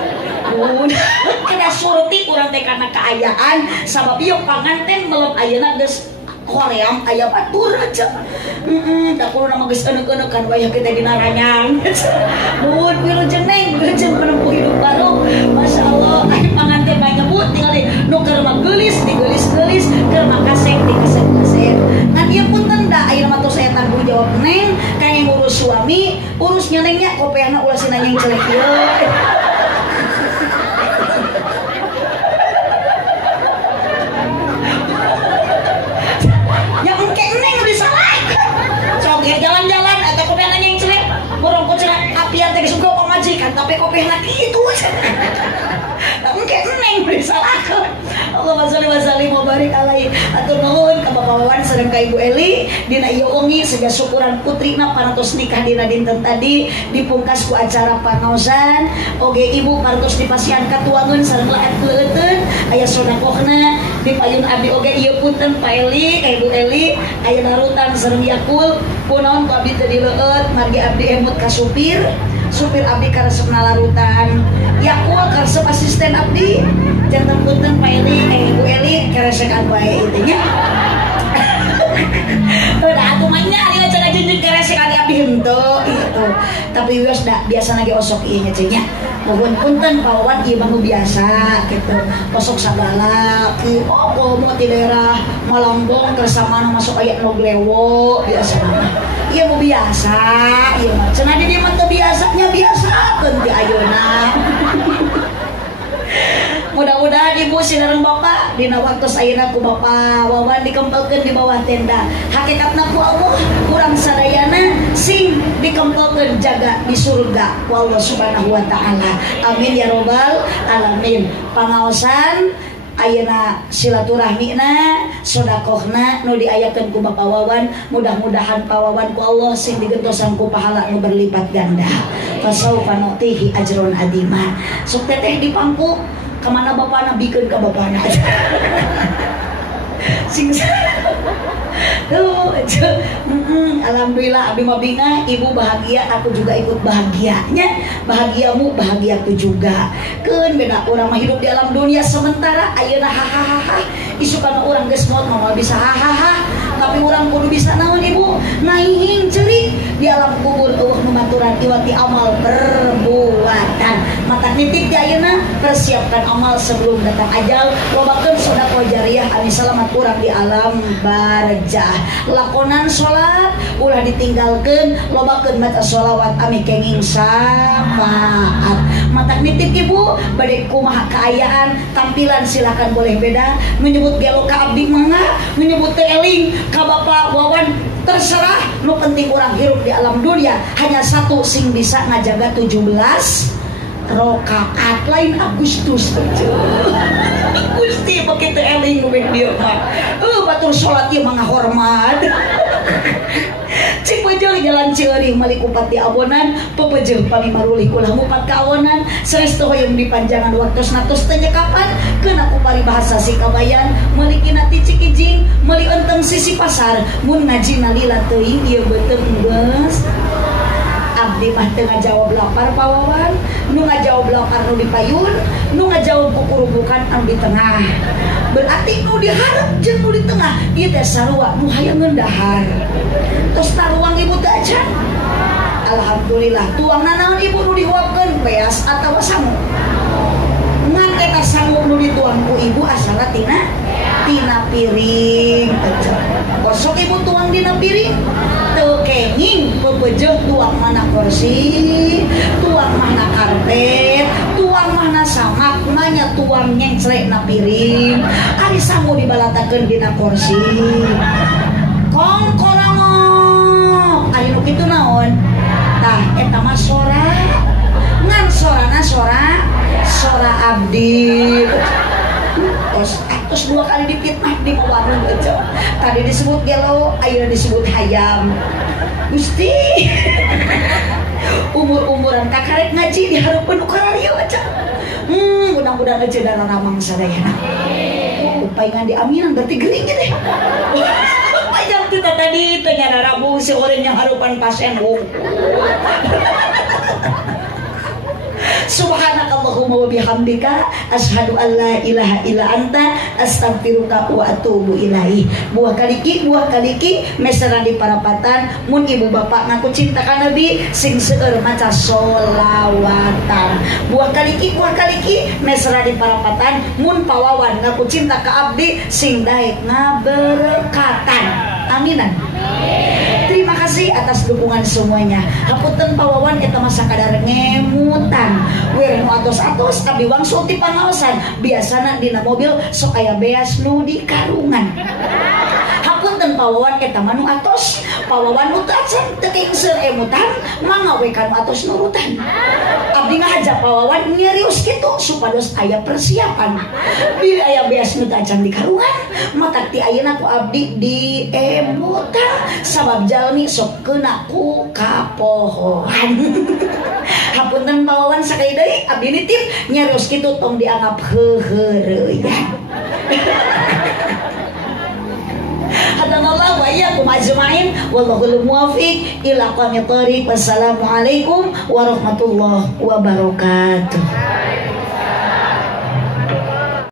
Kada surti urang teh kana kaayaan sabab ieu panganten melem ayeuna geus Korea aya batur aja. Da kudu nama geus euneuh-euneuh kan wayah kita dina ranyang. Nuhun wilujeng neng, wilujeng menempuh hidup baru. Masyaallah, ari panganten mah nyebut ningali nu keur mah geulis digeulis-geulis, keur mah kasep dikasep-kasep. Ngan ieu punten da ayeuna mah tos saya tanggung jawab neng, kaya ngurus suami, urusnya nengnya kopeana ulah si nanyeng celek ieu. Jalan-jalan atau kopi nanya yang celek borong kucing apian tadi suka pemajikan tapi kopi nak itu mungkin neng bersalahkan. Allahumma sholli wa sallim wa barik alaihi. Atur nuhun ka Bapak Wawan sareng ka Ibu Eli dina ieu wengi siga syukuran putrina parantos nikah dina dinten tadi dipungkas ku acara pangaosan oge ibu parantos dipasihan katuangeun sareng laet leuteun aya sodakohna dipayun abdi oge ieu punten Pak Eli ka Ibu Eli aya narutan sareng Yakul kunaon ku abdi teu dileueut margi abdi emut ka supir abdi karesep nalarutan Yakul karesep asisten abdi janten punten Pak Eli Ibu Eli keresekan bae intinya. Udah atuh mah nya ari cenah jeung keresekan abdi henteu gitu. Tapi wios da biasa lagi osok ieu nya cenah. Mohon punten Pak Wawan ieu mah biasa gitu. Osok sagala ki komo ti daerah Malambong kersamana masuk aya nu glewo biasa mah. Ieu mah biasa, ieu mah cenah di dieu mah teu biasanya biasakeun ti ayeuna. Mudah-mudahan ibu sinareng bapak dina waktu ayeuna ku Bapak Wawan dikempelkeun di bawah tenda. Hakikatna ku Allah urang sadayana sing dikempelkeun jaga di surga ku Allah Subhanahu wa taala. Amin ya robbal alamin. Pangaosan ayeuna silaturahmina sedekahna nu diayakeun ku Bapak Wawan mudah-mudahan Pak Wawan ku Allah sing digentosan ku pahala nu berlipat ganda. Fasaufa nu'tihi ajrun adima. Sok teteh dipangku kemana bapakna bikeun ka bapakna. Sing alhamdulillah abdi mah bingah, ibu bahagia, aku juga ikut bahagianya. Bahagiamu bahagiaku juga. Keun beda urang mah hidup di alam dunia sementara ayeuna hahaha. Isukan urang geus maot mah bisa hahaha. Tapi urang kudu bisa naon ibu? Naihing cerik di alam kubur eueuh numaturan iwati amal perbuatan. Mata nitik di ayeuna persiapkan amal sebelum datang ajal. Lobakeun sedekah jariyah anu salamat urang di alam barzah. Lakonan salat ulah ditinggalkeun, lobakeun maca sholawat ami kenging syafaat. Mata nitip ibu bade kumaha kaayaan tampilan silakan boleh beda. Menyebut gelo ka abdi mangga, menyebut teu eling ka Bapak Wawan terserah. Nu penting urang hirup di alam dunia hanya satu sing bisa ngajaga 17 rakaat lain Agustus aja. Gusti begitu eling nubeng dia mah. Batur salat ieu mah ngahormat. Cik peujeul jalan ceuring mali kupati abonan, pepeujeul pamimarulih kulah mupat kaonan, sarestu hoyong dipanjangan waktosna tos teh kapan keun aku paribahasa si kabayan, meuli kina ti Cikijing, meuli enteng sisi pasar, mun ngaji nalila teuing ieu beuteung geus. Abdi mah teu ngajawab lapar Pak Wawan, nu ngajawab lapar nu dipayun, nu ngajawab kukurubukan anu di tengah. Berarti nu diharap jeung nu di tengah ieu teh sarua nu hayang ngeundahar. Tos taruang ibu teh acan. Alhamdulillah tuangna naon ibu nu dihuapkeun beas atawa sangu. Ngan eta sangu nu dituang ku ibu asalna tina piring aja. Kosok ibu tuang dina piring. Teu kenging pepeujeut tuang mana kursi, tuang mana karpet, tuang mana samak, manya tuang nyengcrek na piring. Ari sangu dibalatakeun dina kursi. Kong korangok, ari nu kitu naon? Tah eta mah sora. Ngan sorana sora abdi. Terus 2 kali dipitnah di warung aja. Tadi disebut gelo, ayeuna disebut hayam. Gusti. Umur orang kakarek ngaji di hareupeun ku radio aja. Mudah-mudahan aja dana ramang sadayana. Upaingan diaminan berarti gering gitu. Pajak kita tadi ternyata rabu si orang yang harupan pasien Subhanakallahumma wa bihamdika asyhadu an la ilaha illa anta astaghfiruka wa atubu ilaih. Buah kaliki mesra di parapatan mun ibu bapak ngaku cinta ka nabi sing seueur maca sholawatan. Buah kaliki mesra di parapatan mun pawawan ngaku cinta ka abdi sing daek ngaberkatan. Aminan. Terima kasih atas dukungan semuanya. Hapunten pawawan eta masa kadar ngemutan. Wir nu atos-atos abdi wangsul ti pangaosan. Biasana dina mobil sok aya beas nu di karungan. Hapunten pawawan eta manu atos, pawawan nu tacan teu kengseur emutan, mangga we kanu atos nurutan. Abdi ngahaja pawawan nyerius kitu supados aya persiapan. Bila aya beas nu tacan di karungan, maka ti ayeuna ku abdi di emutan sabab jalmi sok kena ku kapohoan. Hapunten pawawan sakali deui abdi nitip nyarios kitu tong dianggap heureuyan. Hadanallahu wa iyyakum ajmain wallahul muwaffiq ila aqwamit thoriq. Wassalamualaikum warahmatullahi wabarakatuh.